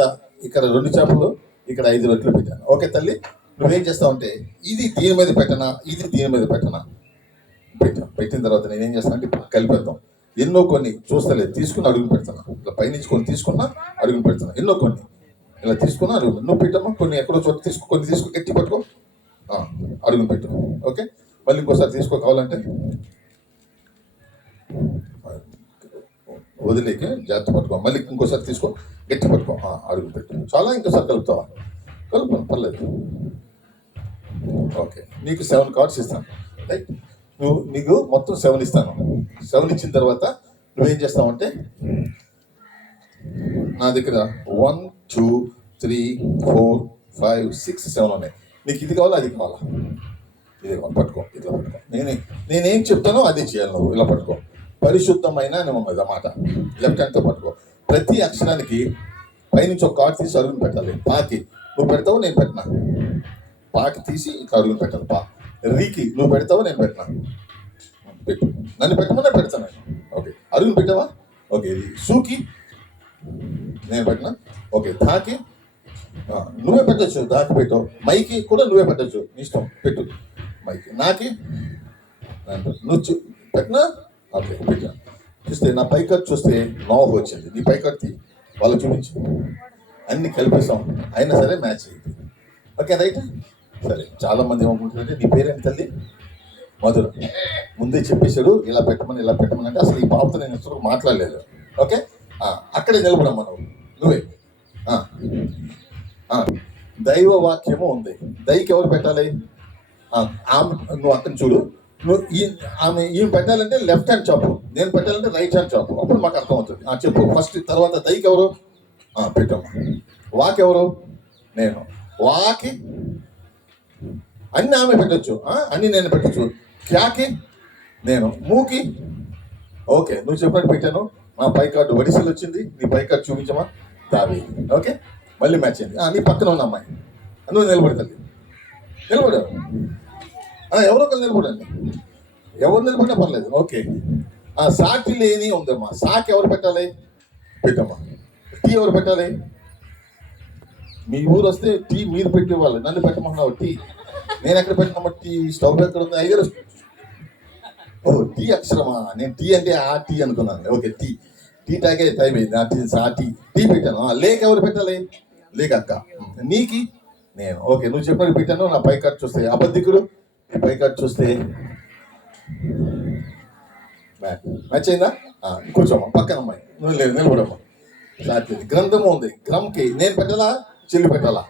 2 చేపలు, ఇక్కడ 5 రొట్టెలు పెట్టాను. ఓకే తల్లి, నువ్వేం చేస్తావంటే ఇది దీని మీద పెట్టనా, ఇది దీని మీద పెట్టనా? పెట్టిన తర్వాత నేనేం చేస్తాను అంటే కలిపేద్దాం. ఎన్నో కొన్ని చూస్తలేదు, తీసుకుని అడుగుని పెడతాను. ఇలా పైనుంచి కొన్ని తీసుకున్నా అడుగుని పెడతాను. ఎన్నో కొన్ని ఇలా తీసుకున్నా అడుగు. నువ్వు పెట్టమ్మా, కొన్ని ఎక్కడో చోట కొన్ని తీసుకో, గట్టి పట్టుకో, అడుగుని పెట్టు. ఓకే, మళ్ళీ ఇంకోసారి తీసుకో, కావాలంటే వదిలేకి జాగ్రత్త పట్టుకో, మళ్ళీ ఇంకోసారి తీసుకో, గట్టి పట్టుకో, అడుగుని పెట్టు. చాలా ఇంకోసారి కలుపుతావా? కలుపు, పర్లేదు. ఓకే, నీకు 7 కార్డ్స్ ఇస్తాను. రైట్, నీకు మొత్తం 7 ఇస్తాను. 7 ఇచ్చిన తర్వాత నువ్వేం చేస్తావంటే నా దగ్గర 1 2 3 4 5 6 7 ఉన్నాయి. నీకు ఇది కావాలా, అది కావాలా? ఇది కావాలి, పట్టుకో, ఇట్లా పట్టుకో. నేనేం చెప్తానో అదే చేయాలి. నువ్వు ఇలా పట్టుకో. పరిశుద్ధమైన అని ఉన్నది అన్నమాట. లెఫ్ట్ హ్యాండ్తో పట్టుకో. ప్రతి అక్షరానికి పైనుంచి ఒక కార్డు తీసి అడుగుని పెట్టాలి. పాకి నువ్వు పెడతావు, నేను పెట్టినా. పాకి తీసి ఇట్లా అడుగుని పెట్టాలి. రీకి నువ్వు పెడతావు, నేను పెట్టినా. పెట్టు, నన్ను పెట్టమన్నా పెడతాను. ఓకే, అడుగుని పెట్టావా? ఓకే, ఇది సూకి నేను పెట్టినా. ఓకే, ధాకి నువ్వే పెట్టచ్చు, దాకి పెట్టు. మైకి కూడా నువ్వే పెట్టచ్చు, నీ ఇష్టం, పెట్టు. మైకి నాకి నువ్వు పెట్టినా. ఓకే, పెట్టా. చూస్తే నా పై కట్ చూస్తే నోవు వచ్చింది. నీ పై కట్ వాళ్ళు చూపించు. అన్ని కలిపేసాం, అయినా సరే మ్యాచ్ అయింది. Okay right. సరే, చాలా మంది ఏమనుకుంటున్నారంటే నీ పేరేంటి తల్లి? మధుర. ముందే చెప్పేశాడు ఇలా పెట్టమని అంటే అసలు ఈ పాపతో నేను అసలు మాట్లాడలేదు. ఓకే, అక్కడే నిలబడమ్మా నువ్వే. దైవ వాక్యము ఉంది. దైకి ఎవరు పెట్టాలి? ఆమె, నువ్వు అక్కడ చూడు. నువ్వు ఈమె పెట్టాలంటే లెఫ్ట్ హ్యాండ్ చాపు, నేను పెట్టాలంటే రైట్ హ్యాండ్ చాపు. అప్పుడు మాకు అర్థమవుతుంది. చెప్పు ఫస్ట్. తర్వాత దైకి ఎవరు? పెట్టమ్మా. వాక్ ఎవరు? నేను. వాకి అన్ని ఆమె పెట్టచ్చు, అన్ని నేను పెట్టచ్చు. క్యాకి నేను. మూకి ఓకే, నువ్వు చెప్పినట్టు పెట్టాను. మా పై కార్డు వడిసెలు వచ్చింది. నీ పై కార్డు చూపించమా? దావి. ఓకే, మళ్ళీ మ్యాచ్ అయింది. నీ పక్కన ఉన్న అమ్మాయి నువ్వు నిలబడతాను. నిలబడావు. ఎవరో ఒకరు నిలబడండి, ఎవరు నిలబడినా పర్లేదు. ఓకే, సాటి లేని ఉందమ్మా. సాకి ఎవరు పెట్టాలి? పెట్టమ్మా. టీ ఎవరు పెట్టాలి? మీ ఊరు వస్తే టీ మీరు పెట్టేవాళ్ళు, నన్ను పెట్టమన్నావు టీ. నేను ఎక్కడ పెట్టినమ్మా టీ? స్టవ్ ఎక్కడ ఉంది? అయ్యారు. ఓ, టీ అక్షరమా? నేను టీ అంటే ఆ టీ అనుకున్నాను. ఓకే, టీ తాగే టైం అయింది. ఆ టీ పెట్టాను. లేక ఎవరు పెట్టాలి? లేక అక్క. నీకి నేను. ఓకే, నువ్వు చెప్పినట్టు పెట్టాను. నా పై కార్డు చూస్తే అబద్ధికుడు, నీ పై కార్డు చూస్తే మ్యాచ్ అయిందా? కూర్చోమ్మా, పక్కన అమ్మాయి నువ్వు లేదు, నిలబడమ్మా. సాటి గ్రంథము ఉంది. గ్రమ్కి నేను పెట్టాలా, చెల్లి పెట్టాలా?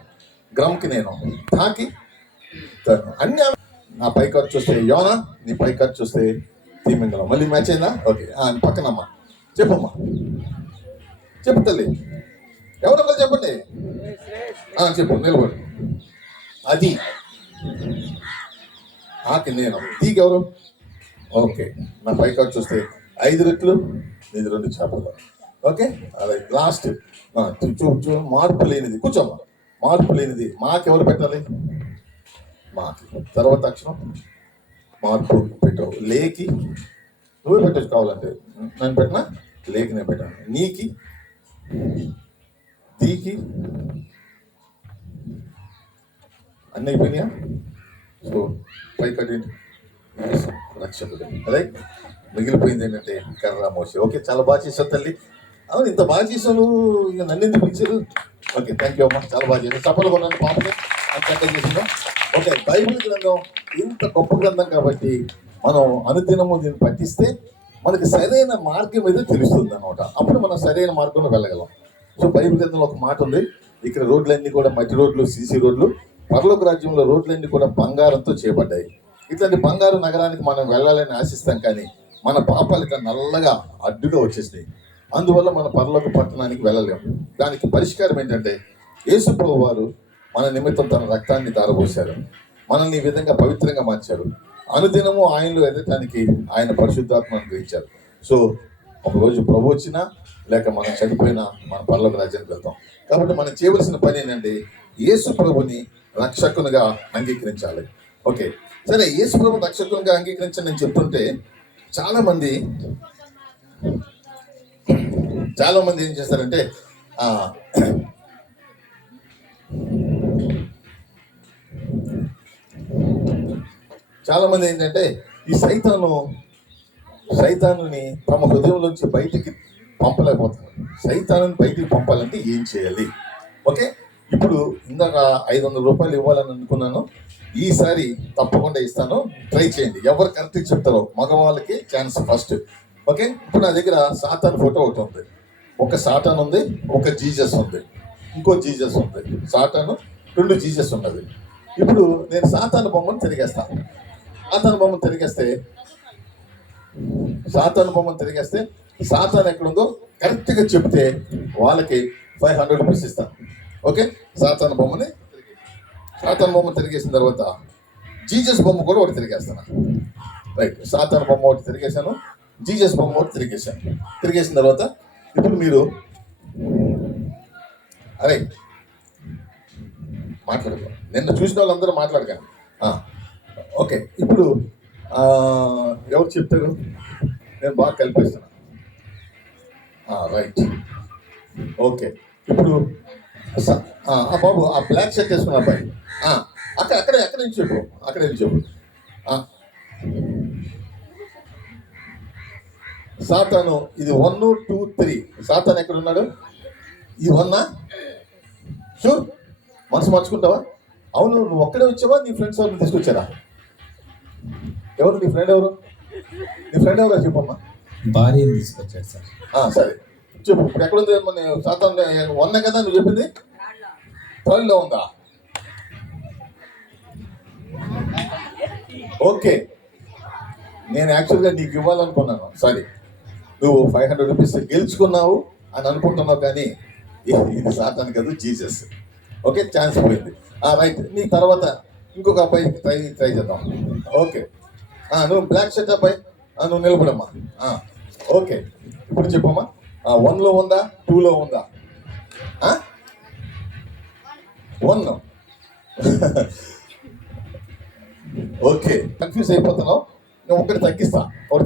గ్రమ్కి నేను, తాకి అన్ని. నా పై కార్డు చూస్తే యోనా, నీ పై కార్డు చూస్తే తిమింగలం. మళ్ళీ మ్యాచ్ అయిందా? ఓకే, పక్కనమ్మా. చెప్పమ్మా, చెప్పు తల్లి. ఎవరో చెప్పండి. చెప్పు, నిలబడు. అది ఆకి నేను. దీకి ఎవరు? ఓకే, నా పై కార్డు చూస్తే 5 రెట్లు, నీది 2 చేపలు. ఓకే, అదే లాస్ట్. మార్పు లేనిది. కూర్చోమ్మా. మార్పు లేనిది. మాకు ఎవరు పెట్టాలి? మాకి. తర్వాత అక్షరం మార్పు పెట్టావు. లేకి నువ్వే పెట్టచ్చు కావాలంటే. నేను పెట్టినా లేకి నేను పెట్టాను. నీకి, దీకి అన్నీ అయిపోయినాయా? సో పై కట్టేంటి? రక్షకుడు. అదే మిగిలిపోయింది ఏంటంటే కర్ర మోసే. ఓకే, చాలా బాగా చేసావు తల్లి. అవును, ఇంత బాగా చేసావు నువ్వు, ఇక నన్ను ఎందుకు పిలిచారు? ఓకే, థ్యాంక్ యూ అమ్మా, చాలా బాగా చేసావు. చప్పలు కొన్నాను పాపని అంత చేసిందా? ఓకే, బైబిల్ గ్రంథం ఇంత గొప్ప గ్రంథం కాబట్టి మనం అనుదినము దీన్ని పఠిస్తే మనకి సరైన మార్గం మీద తెలుస్తుంది అనమాట. అప్పుడు మనం సరైన మార్గంలో వెళ్ళగలం. సో బైబిల్ గ్రంథంలో ఒక మాట ఉంది, ఇక్కడ రోడ్లన్నీ కూడా మట్టి రోడ్లు, సీసీ రోడ్లు. పరలోక రాజ్యంలో రోడ్లన్నీ కూడా బంగారంతో చేయబడ్డాయి. ఇట్లాంటి బంగారు నగరానికి మనం వెళ్ళాలని ఆశిస్తాం, కానీ మన పాపాలకి నల్లగా అడ్డుగా వచ్చేసినాయి. అందువల్ల మన పరలోక పట్టణానికి వెళ్ళలేము. దానికి పరిష్కారం ఏంటంటే యేసు ప్రభువు వారు మన నిమిత్తం తన రక్తాన్ని ధారపోశారు, మనల్ని ఈ విధంగా పవిత్రంగా మార్చారు. అనుదినము ఆయనలో ఎదగటానికి ఆయన పరిశుద్ధాత్మను గ్రహించారు. సో ఒకరోజు ప్రభు వచ్చినా లేక మనం చనిపోయినా మన పరలోక రాజ్యానికి వెళ్తాం. కాబట్టి మనం చేయవలసిన పని ఏంటంటే యేసు ప్రభుని రక్షకునిగా అంగీకరించాలి. ఓకే, సరే, యేసు ప్రభు రక్షకునిగా అంగీకరించండి నేను చెప్తుంటే చాలా మంది ఏం చేస్తారంటే చాలా మంది ఏంటంటే ఈ సైతానుని తమ హృదయంలోంచి బయటికి పంపలేకపోతున్నారు. సైతానుని బయటికి పంపాలంటే ఏం చేయాలి? ఓకే, ఇప్పుడు ఇందాక 500 రూపాయలు ఇవ్వాలని అనుకున్నాను, ఈసారి తప్పకుండా ఇస్తాను, ట్రై చేయండి. ఎవరు కరెక్ట్గా చెప్తారో మగవాళ్ళకి ఛాన్స్ ఫస్ట్. ఓకే, ఇప్పుడు నా దగ్గర సాతాన్ ఫోటో ఒకటి ఉంది. ఒక సాతాన్ ఉంది, ఒక జీసస్ ఉంది, ఇంకో జీసస్ ఉంది. సాతాను 2 జీసస్ ఉన్నది. ఇప్పుడు నేను సాతాను బొమ్మను తిరిగేస్తాను. సాతాను బొమ్మను తిరిగేస్తే సాతాన్ ఎక్కడుందో కరెక్ట్గా చెప్తే వాళ్ళకి 500 రూపీస్ ఇస్తాను. ఓకే, సాతాను బొమ్మ తిరిగేసిన తర్వాత జీసస్ బొమ్మ కూడా ఒకటి తిరిగేస్తాను. రైట్, సాతాను బొమ్మ ఒకటి తిరిగేశాను, జీసస్ బొమ్మ ఒకటి తిరిగేసిన తర్వాత ఇప్పుడు మీరు అరే మాట్లాడదు, నిన్న చూసిన వాళ్ళందరూ మాట్లాడకండి. ఓకే, ఇప్పుడు ఎవరు చెప్తారు? నేను బాగా కల్పిస్తున్నా. Right, okay. ఇప్పుడు బాబు ఆ బ్లాక్ షర్ట్ వేసుకున్న అబ్బాయి అక్కడ నుంచి చెప్పు. సాతాను ఇది 1, 2, 3. సాతాను ఎక్కడ ఉన్నాడు? ఈ 1 షూర్. మనసు మార్చుకుంటావా? అవును, నువ్వు ఒక్కడే వచ్చావా? నీ ఫ్రెండ్స్ ఎవరిని తీసుకొచ్చారా? ఎవరు నీ ఫ్రెండ్? ఎవరో చెప్పమ్మా. భార్యను తీసుకొచ్చాడు సార్. సరే చెప్పు, ఇప్పుడు ఎక్కడుంది? మన సాతాను 1 కదా నువ్వు చెప్పింది? 3rd ఉందా? ఓకే, నేను యాక్చువల్గా నీకు ఇవ్వాలనుకున్నాను. సరే, నువ్వు 500 రూపీస్ గెలుచుకున్నావు అని అనుకుంటున్నావు, కానీ ఇది సాతాను కాదు, జీసస్. ఓకే, ఛాన్స్ పోయింది. రైట్, నీ తర్వాత ఇంకొక అబ్బాయి ట్రై చేద్దాం. ఓకే, నువ్వు బ్లాక్ షర్ట్ అబ్బాయి, నువ్వు నిలబడమ్మా. ఓకే, ఇప్పుడు చెప్పమ్మా, 1లో ఉందా, 2లో ఉందా? 1. ఓకే, కన్ఫ్యూజ్ అయిపోతున్నావు. నేను ఒకటి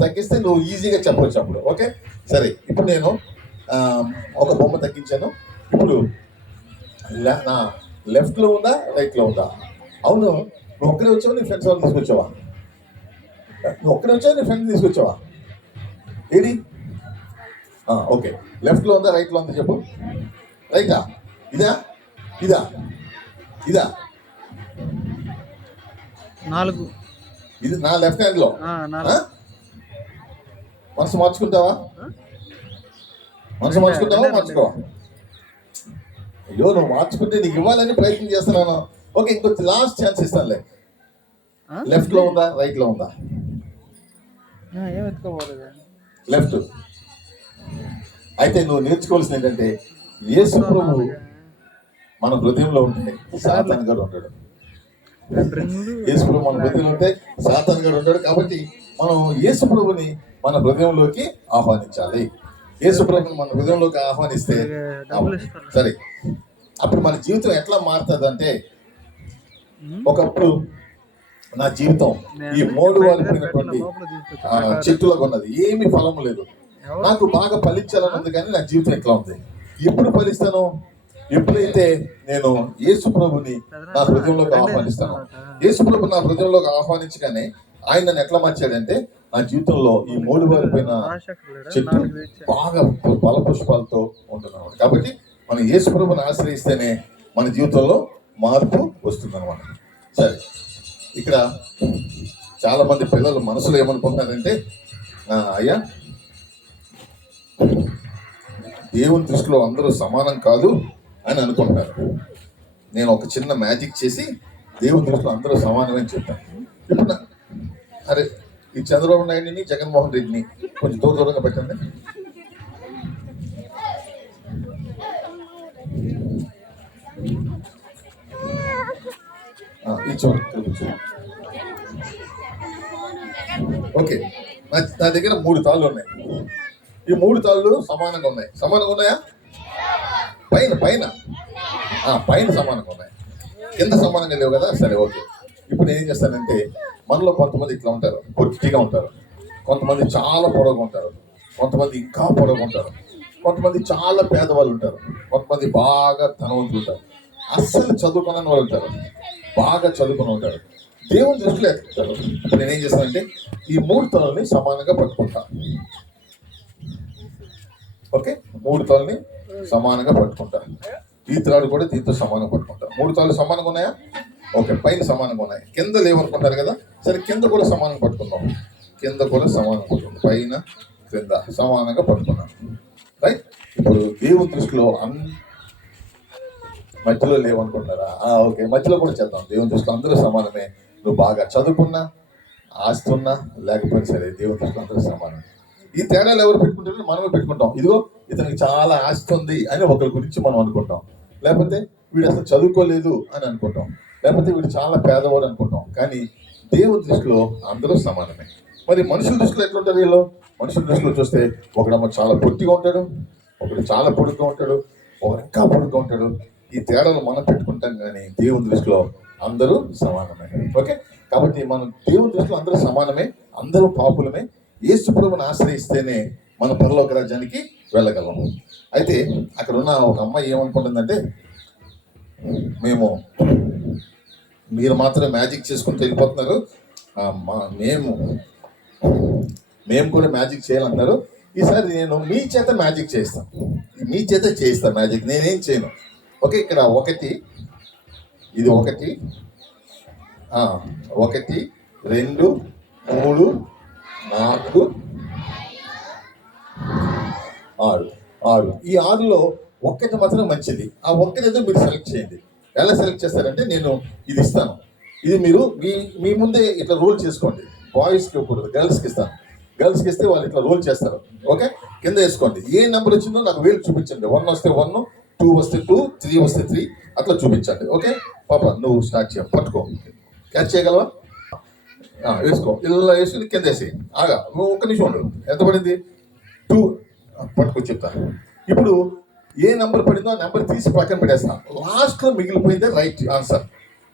తగ్గిస్తే నువ్వు ఈజీగా చెప్పవచ్చు అప్పుడు. ఓకే, సరే, ఇప్పుడు నేను ఒక బొమ్మ తగ్గించాను. ఇప్పుడు నా లెఫ్ట్లో ఉందా, రైట్లో ఉందా? అవును, నువ్వు ఒక్కడే వచ్చావు, నీ ఫ్రెండ్స్ వాళ్ళని తీసుకొచ్చావా? ఏది? ఓకే, లెఫ్ట్లో ఉందా, రైట్లో ఉందా చెప్పు. రైటా? ఇదా? 4. ఇది నా లెఫ్ట్ హ్యాండ్లో. మనసు మార్చుకుంటావా? మార్చుకోవా? అయ్యో, నువ్వు మార్చుకుంటే నీకు ఇవ్వాలని ప్రయత్నం చేస్తున్నాను. ఓకే, ఇంకొంచెం లాస్ట్ ఛాన్స్ ఇస్తానులే. లెఫ్ట్లో ఉందా, రైట్లో ఉందా? లెఫ్ట్. అయితే నువ్వు నేర్చుకోవాల్సింది ఏంటంటే యేసు ప్రభు మన హృదయంలో ఉంటే సాతాను గారు ఉంటాడు. యేసు ప్రభు మన హృదయంలో ఉంటే సాతాను గారు ఉంటాడు. కాబట్టి మనం యేసు ప్రభుని మన హృదయంలోకి ఆహ్వానించాలి. యేసు ప్రభుని మన హృదయంలోకి ఆహ్వానిస్తే సరే, అప్పుడు మన జీవితం ఎట్లా మారుతుంది అంటే, ఒకప్పుడు నా జీవితం ఈ మోడు వాలిపోయినటువంటి చెట్టులాగా ఉన్నది, ఏమి ఫలము లేదు. నాకు బాగా ఫలించాలన్నది, కానీ నా జీవితం ఎట్లా ఉంది? ఎప్పుడు ఫలిస్తాను? ఎప్పుడైతే నేను యేసు ప్రభుని నా హృదయంలోకి ఆహ్వానిస్తాను. యేసు ప్రభు నా హృదయంలోకి ఆహ్వానించగానే ఆయన నన్ను ఎట్లా మార్చాడంటే, నా జీవితంలో ఈ మోడు వారిపోయిన చెట్టు బాగా ఫల పుష్పాలతో ఉంటున్నాడు. కాబట్టి మనం యేసు ప్రభుని ఆశ్రయిస్తేనే మన జీవితంలో మార్పు వస్తుంది అన్నమాట. సరే, ఇక్కడ చాలా మంది పిల్లలు మనసులో ఏమనుకుంటున్నారంటే, అయ్యా, దేవుని దృష్టిలో అందరూ సమానం కాదు అని అనుకుంటారు. నేను ఒక చిన్న మ్యాజిక్ చేసి దేవుని దృష్టిలో అందరూ సమానమని చెప్పాను. ఇప్పుడు అరే, ఈ చంద్రబాబు నాయుడిని, జగన్మోహన్ రెడ్డిని కొంచెం దూరంగా పెట్టండి. ఓకే, నా దగ్గర 3 తాళ్ళు ఉన్నాయి. ఈ 3 తాళ్ళు సమానంగా ఉన్నాయా? పైన సమానంగా ఉన్నాయి, కింద సమానంగా లేవు కదా. సరే, ఓకే. ఇప్పుడు ఏం చేస్తానంటే మనలో కొంతమంది ఇట్లా ఉంటారు, పొట్టిగా ఉంటారు, కొంతమంది చాలా పొడవుగా ఉంటారు, కొంతమంది ఇంకా పొడవుగా ఉంటారు, కొంతమంది చాలా పేదవాళ్ళు ఉంటారు, కొంతమంది బాగా ధనవంతులు ఉంటారు, అస్సలు చదువుకునే వాళ్ళు ఉంటారు, బాగా చదువుకుని ఉంటారు. దేవుని దృష్టిలో ఎత్తుకుంటారు. ఇప్పుడు నేనేం చేస్తానంటే ఈ 3 తలల్ని సమానంగా పట్టుకుంటా. ఓకే, 3 తలని సమానంగా పట్టుకుంటా. ఈ త్రాడు కూడా దీంతో సమానంగా పట్టుకుంటా. 3 తాళ్ళు సమానంగా ఉన్నాయా? ఓకే, పైన సమానంగా ఉన్నాయి, కింద లేవనుకుంటారు కదా. సరే, కింద కూడా సమానంగా పట్టుకుందాం. కింద కూడా సమానంగా పట్టుకుందాం, పైన క్రింద సమానంగా పట్టుకున్నాం. రైట్. ఇప్పుడు దేవుని దృష్టిలో మధ్యలో లేవనుకుంటారా? ఓకే, మధ్యలో కూడా చేద్దాం. దేవుని దృష్టిలో అందరూ సమానమే. నువ్వు బాగా చదువుకున్నా, ఆస్తి ఉన్నా లేకపోయినా సరే దేవుని దృష్టిలో అందరూ సమానం. ఈ తేడాలు ఎవరు పెట్టుకుంటారో మనమే పెట్టుకుంటాం. ఇదిగో ఇతనికి చాలా ఆస్తి ఉంది అని ఒకరి గురించి మనం అనుకుంటాం, లేకపోతే వీడు అసలు చదువుకోలేదు అని అనుకుంటాం, లేకపోతే వీడు చాలా పేదవాడు అనుకుంటాం. కానీ దేవుని దృష్టిలో అందరూ సమానమే. మరి మనుషుల దృష్టిలో ఎట్లుంటారు వీళ్ళు? మనుషుల దృష్టిలో చూస్తే ఒకడేమో చాలా పొట్టిగా ఉంటాడు, ఒకడు చాలా పొడుగ్గా ఉంటాడు, ఒకడు ఇంకా పొడుగ్గా ఉంటాడు. ఈ తేడాలు మనం పెట్టుకుంటాం, కానీ దేవుని దృష్టిలో అందరూ సమానమే. ఓకే, కాబట్టి మనం దేవుని దృష్టిలో అందరూ సమానమే, అందరూ పాపులమే. యేసు ప్రభువుని ఆశ్రయిస్తేనే మన పరలోక రాజ్యానికి వెళ్ళగలం. అయితే అక్కడ ఉన్న ఒక అమ్మాయి ఏమనుకుంటుందంటే, మీరు మాత్రం మ్యాజిక్ చేసుకుంటూ వెళ్ళిపోతున్నారు, మేము కూడా మ్యాజిక్ చేయాలంటున్నారు. ఈసారి నేను మీ చేత మ్యాజిక్ చేస్తాను, మీ చేత చేయిస్తాను మ్యాజిక్, నేనేం చేయను. ఓకే, ఇక్కడ 1, ఇది 1, 1, 2, 3, 4, 6. ఈ 6లో 1 మాత్రం మంచిది. ఆ 1 ఏదో మీరు సెలెక్ట్ చేయండి. ఎలా సెలెక్ట్ చేస్తారంటే, నేను ఇది ఇస్తాను, ఇది మీరు మీ ముందే ఇట్లా రోల్ చేసుకోండి. బాయ్స్కి ఇవ్వకూడదు, గర్ల్స్కి ఇస్తాను. గర్ల్స్కి ఇస్తే వాళ్ళు ఇట్లా రోల్ చేస్తారు. ఓకే, కింద వేసుకోండి. ఏ నెంబర్ వచ్చిందో నాకు వేలు చూపించండి. 1 వస్తే 1, 2 వస్తే 2, 3 వస్తే 3, అట్లా చూపించండి. ఓకే పాప, నువ్వు స్టార్ట్ చేయ, పట్టుకో, క్యాచ్ చేయగలవా? వేసుకో, ఇలా వేసుకుని కింద వేసి ఆగా. నువ్వు 1 నిమిషం ఉండు. ఎంత పడింది? 2. పట్టుకో చెప్తా. ఇప్పుడు ఏ నెంబర్ పడిందో ఆ నెంబర్ తీసి పక్కన పెట్టేస్తాను. లాస్ట్లో మిగిలిపోయిందే రైట్ ఆన్సర్.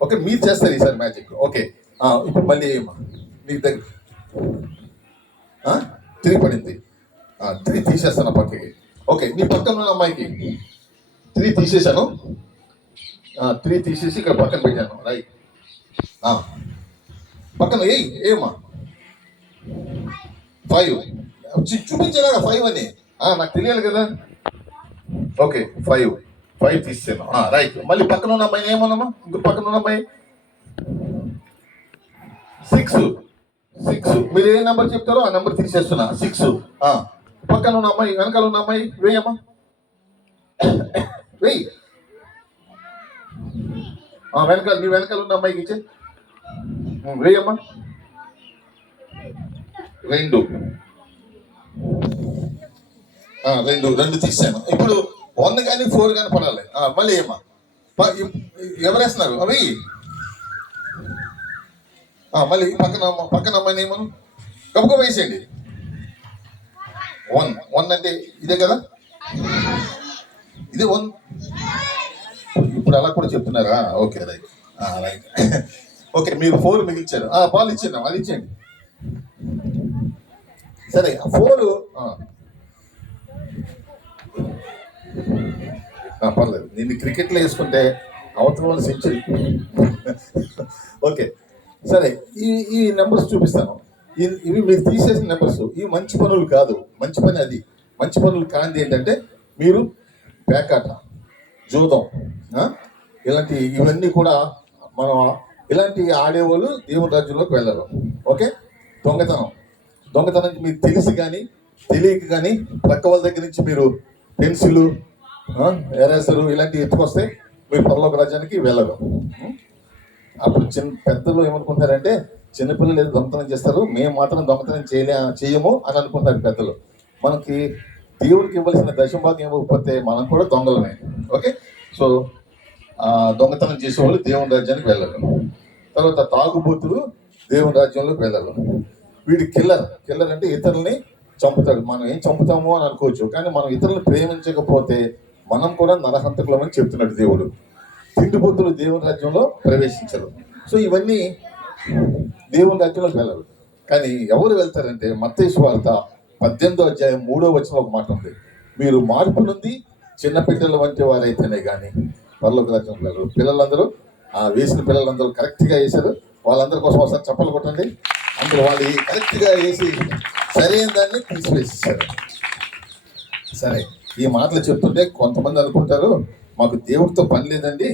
ఓకే, మీరు చేస్తారు ఈసారి మ్యాజిక్. ఓకే, ఇప్పుడు మళ్ళీ నీకు దగ్గర 3 పడింది. 3 తీసేస్తాను పక్కకి. ఓకే, నీ పక్కన ఉన్న అమ్మాయికి 3 తీసేసాను. 3 తీసేసి ఇక్కడ పక్కన పెట్టాను. రైట్. పక్కన ఏమా 5 చూపించేలాగా 5 అని నాకు తెలియాలి కదా. ఓకే, 5 తీసాను. రైట్. మళ్ళీ పక్కన ఉన్న అమ్మాయిని ఏమన్నామా? ఇంకో పక్కన ఉన్న అమ్మాయి 6. మీరు ఏ నెంబర్ చెప్తారో ఆ నెంబర్ తీసేస్తున్నా. 6. పక్కన ఉన్న అమ్మాయి, వెనకాల ఉన్న అమ్మాయి వేయమ్మా, వెయ్యి. నీ వెనకాల ఉన్న అమ్మాయికి ఇచ్చే వేయమ్మా. 2 తీసాను. ఇప్పుడు 1 కానీ 4 కానీ పడాలి. మళ్ళీ ఏమ్మా, ఎవరేస్తున్నారు అవి? మళ్ళీ పక్కన అమ్మాయిని ఏమను గబుగా వేసేయండి. 1 అంటే ఇదే కదా, ఇదే 1. ఇప్పుడు అలా కూడా చెప్తున్నారా? Okay, right. రైట్. ఓకే, మీరు 4 మిగిల్చారు. బాల్ ఇచ్చేయండి, అది ఇచ్చేయండి. సరే, 4 పర్లేదు. నేను క్రికెట్లో వేసుకుంటే అవతల వాళ్ళు సెంచరీ. ఓకే, సరే, ఈ నెంబర్స్ చూపిస్తాను. ఇవి మీరు తీసేసిన నెంబర్స్. ఇవి మంచి పనులు కాదు. మంచి పని అది. మంచి పనులు కానిది ఏంటంటే మీరు పేకాట, జూదం, ఇవన్నీ కూడా మనం ఇలాంటి ఆడేవాళ్ళు దేవుని రాజ్యంలోకి వెళ్ళరు. ఓకే, దొంగతనం మీకు తెలిసి కానీ తెలియక కానీ పక్క వాళ్ళ దగ్గర నుంచి మీరు పెన్సిల్, ఎరేసరు ఇలాంటివి ఎత్తుకొస్తే మీరు పరలోక రాజ్యానికి వెళ్ళరు. అప్పుడు పెద్దలు ఏమనుకుంటారంటే, చిన్నపిల్లలు ఏదో దొంగతనం చేస్తారు, మేము మాత్రం దొంగతనం చేయము అని అనుకుంటారు పెద్దలు. మనకి దేవుడికి ఇవ్వాల్సిన దశభాగం ఇవ్వకపోతే మనం కూడా దొంగలమే. ఓకే, సో దొంగతనం చేసేవాళ్ళు దేవుని రాజ్యానికి వెళ్ళరు. తర్వాత తాగుబోతులు దేవుని రాజ్యంలోకి వెళ్ళరు. వీడి కిల్లర్ అంటే ఇతరుల్ని చంపుతాడు. మనం ఏం చంపుతాము అని అనుకోవచ్చు, కానీ మనం ఇతరులను ప్రేమించకపోతే మనం కూడా నరహంతకులమని చెప్తున్నాడు దేవుడు. తిండిపోతులు దేవుని రాజ్యంలో ప్రవేశించరు. సో ఇవన్నీ దేవుని రాజ్యంలోకి వెళ్ళరు. కానీ ఎవరు వెళ్తారంటే మత్తయి సువార్త 18వ అధ్యాయం 3వ వచనంలో ఒక మాట ఉంది, మీరు మార్పు నుండి చిన్న బిడ్డల వంటి వారైతేనే కానీ పరలోక రాజ్యంలోకి వెళ్ళరు. పిల్లలందరూ వేసిన పిల్లలందరూ కరెక్ట్గా వేశారు. వాళ్ళందరి కోసం ఒకసారి చప్పలు కొట్టండి. అందరూ వాళ్ళు కరెక్ట్గా వేసి సరైన దాన్ని తీసివేసేసారు. సరే, ఈ మాటలు చెప్తుంటే కొంతమంది అనుకుంటారు మాకు దేవుడితో పని లేదండి,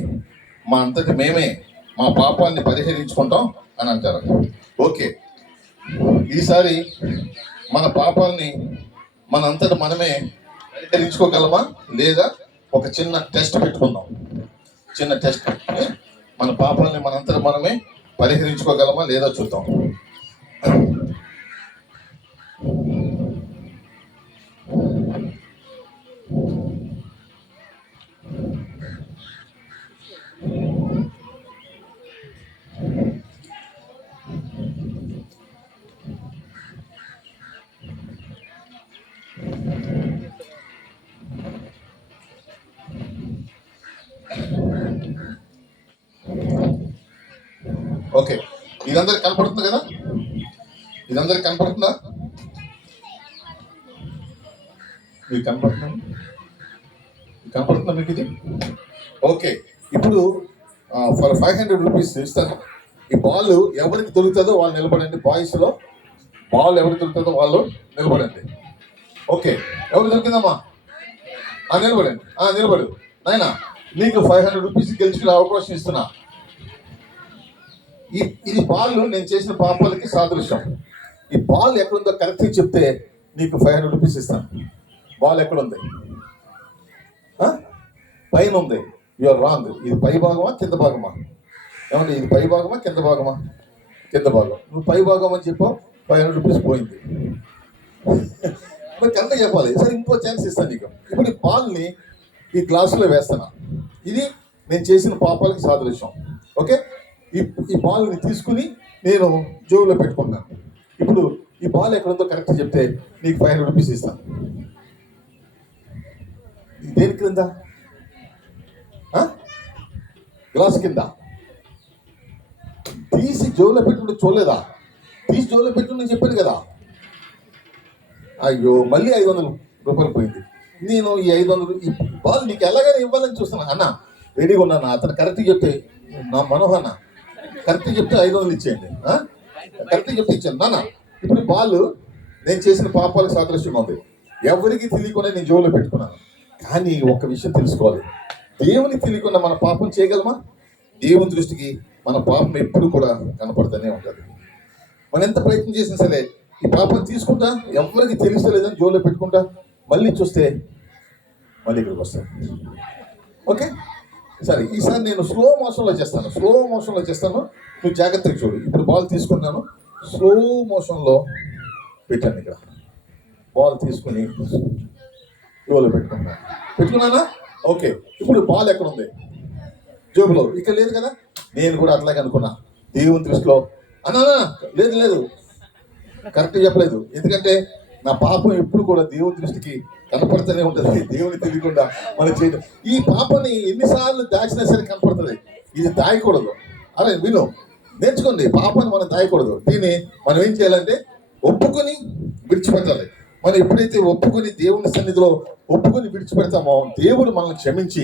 మా అంతటి మేమే మా పాపాన్ని పరిహరించుకుంటాం అని అంటారు. ఓకే, ఈసారి మన పాపాలని మన అంతటి మనమే పరిహరించుకోగలమా లేదా ఒక చిన్న టెస్ట్ పెట్టుకుందాం. చిన్న టెస్ట్ పెట్టుకుని మన పాపాలని మనంతట మనమే పరిహరించుకోగలమా లేదా చూద్దాం. ఓకే, ఇదందరికి కనపడుతుంది కదా? ఇదందరికి కనపడుతుందా? మీకు కనపడుతుందా మీకు ఇది? ఓకే, ఇప్పుడు ఫర్ 500 రూపీస్ ఇస్తాను. ఈ బాల్ ఎవరికి దొరుకుతుందో వాళ్ళు నిలబడండి. బాయ్స్లో బాల్ ఎవరికి దొరుకుతుందో వాళ్ళు నిలబడండి. ఓకే, ఎవరు దొరికిందమ్మా? నిలబడండి. నిలబడు నాయనా, నీకు 500 రూపీస్ గెలుచుకునే అవకాశం ఇస్తున్నా. ఇది బాల్ నేను చేసిన పాపాలకి సాదృశ్యం. ఈ బాల్ ఎక్కడుందో కరెక్ట్గా చెప్తే నీకు 500 రూపీస్ ఇస్తాను. బాల్ ఎక్కడుంది? పైన ఉంది. You're wrong. ఇది పై భాగమా కింద భాగమా? ఏమంటే ఇది పై భాగమా కింద భాగమా? కింద భాగం. నువ్వు పై భాగం అని చెప్పావు, 500 రూపీస్ పోయింది. మరి కరెక్ట్గా చెప్పాలి. సరే, ఇంకో ఛాన్స్ ఇస్తాను నీకు. ఇప్పుడు ఈ బాల్ని ఈ గ్లాసులో వేస్తాను. ఇది నేను చేసిన పాపాలకి సాదృశ్యం. ఓకే, ఈ బాల్ని తీసుకుని నేను జోబులో పెట్టుకున్నాను. ఇప్పుడు ఈ బాల్ ఎక్కడుందో కరెక్ట్ చెప్తే నీకు 500 రూపీస్ ఇస్తాను. దేని క్రింద? గ్లాస్ కింద. తీసి జోబులో పెట్టుకుంటే చూడలేదా? తీసి జోబులో పెట్టుకుని చెప్పాను కదా. అయ్యో, మళ్ళీ 500 రూపాయలు పోయింది. నేను ఈ 500 ఈ బాల్ నీకు ఎలాగైనా ఇవ్వాలని చూస్తున్నా. అన్న రెడీగా ఉన్నాను. అతను కరెక్ట్ చెప్తే నా మనోహన కరెక్ట్ చెప్తే 500 ఇచ్చేయండి. కరెక్ట్ చెప్తే ఇచ్చాను నాన్న. ఇప్పుడు బాల్ నేను చేసిన పాపాలకు సాదృశ్యం ఉంది. ఎవరికి తెలియకుండా నేను జోబులో పెట్టుకున్నాను. కానీ ఒక విషయం తెలుసుకోవాలి, దేవునికి తెలియకుండా మన పాపం చేయగలమా? దేవుని దృష్టికి మన పాపం ఎప్పుడు కూడా కనపడుతూనే ఉంటుంది. మనం ఎంత ప్రయత్నం చేసినా సరే ఈ పాపం తీసుకుంటా, ఎవరికి తెలుస్తలేదని జోబులో పెట్టుకుంటా, మళ్ళీ చూస్తే మళ్ళీ ఇక్కడికి వస్తాను. ఓకే, సరే, ఈసారి నేను స్లో మోషన్లో చేస్తాను. నువ్వు జాగ్రత్తగా చూడు. ఇప్పుడు బాల్ తీసుకున్నాను, స్లో మోషన్లో పెట్టాను. ఇక్కడ బాల్ తీసుకుని జోబులో పెట్టుకున్నానా? ఓకే, ఇప్పుడు బాల్ ఎక్కడ ఉంది? జోబులో. ఇక్కడ లేదు కదా. నేను కూడా అట్లాగే అనుకున్నా. దేవుని దృష్టిలో అన్నా లేదు, కరెక్ట్ చెప్పలేదు. ఎందుకంటే నా పాపం ఎప్పుడు కూడా దేవుని దృష్టికి కనపడుతూనే ఉంటుంది. దేవుని తెలియకుండా మనం చేయడం. ఈ పాపని ఎన్నిసార్లు దాచినా సరే కనపడుతుంది. ఇది దాయకూడదు. అరే విను, నేర్చుకోండి. పాపాన్ని మనం దాయకూడదు. దీన్ని మనం ఏం చేయాలంటే ఒప్పుకొని విడిచిపెట్టాలి. మనం ఎప్పుడైతే ఒప్పుకొని దేవుని సన్నిధిలో ఒప్పుకొని విడిచిపెడతామో దేవుడు మనల్ని క్షమించి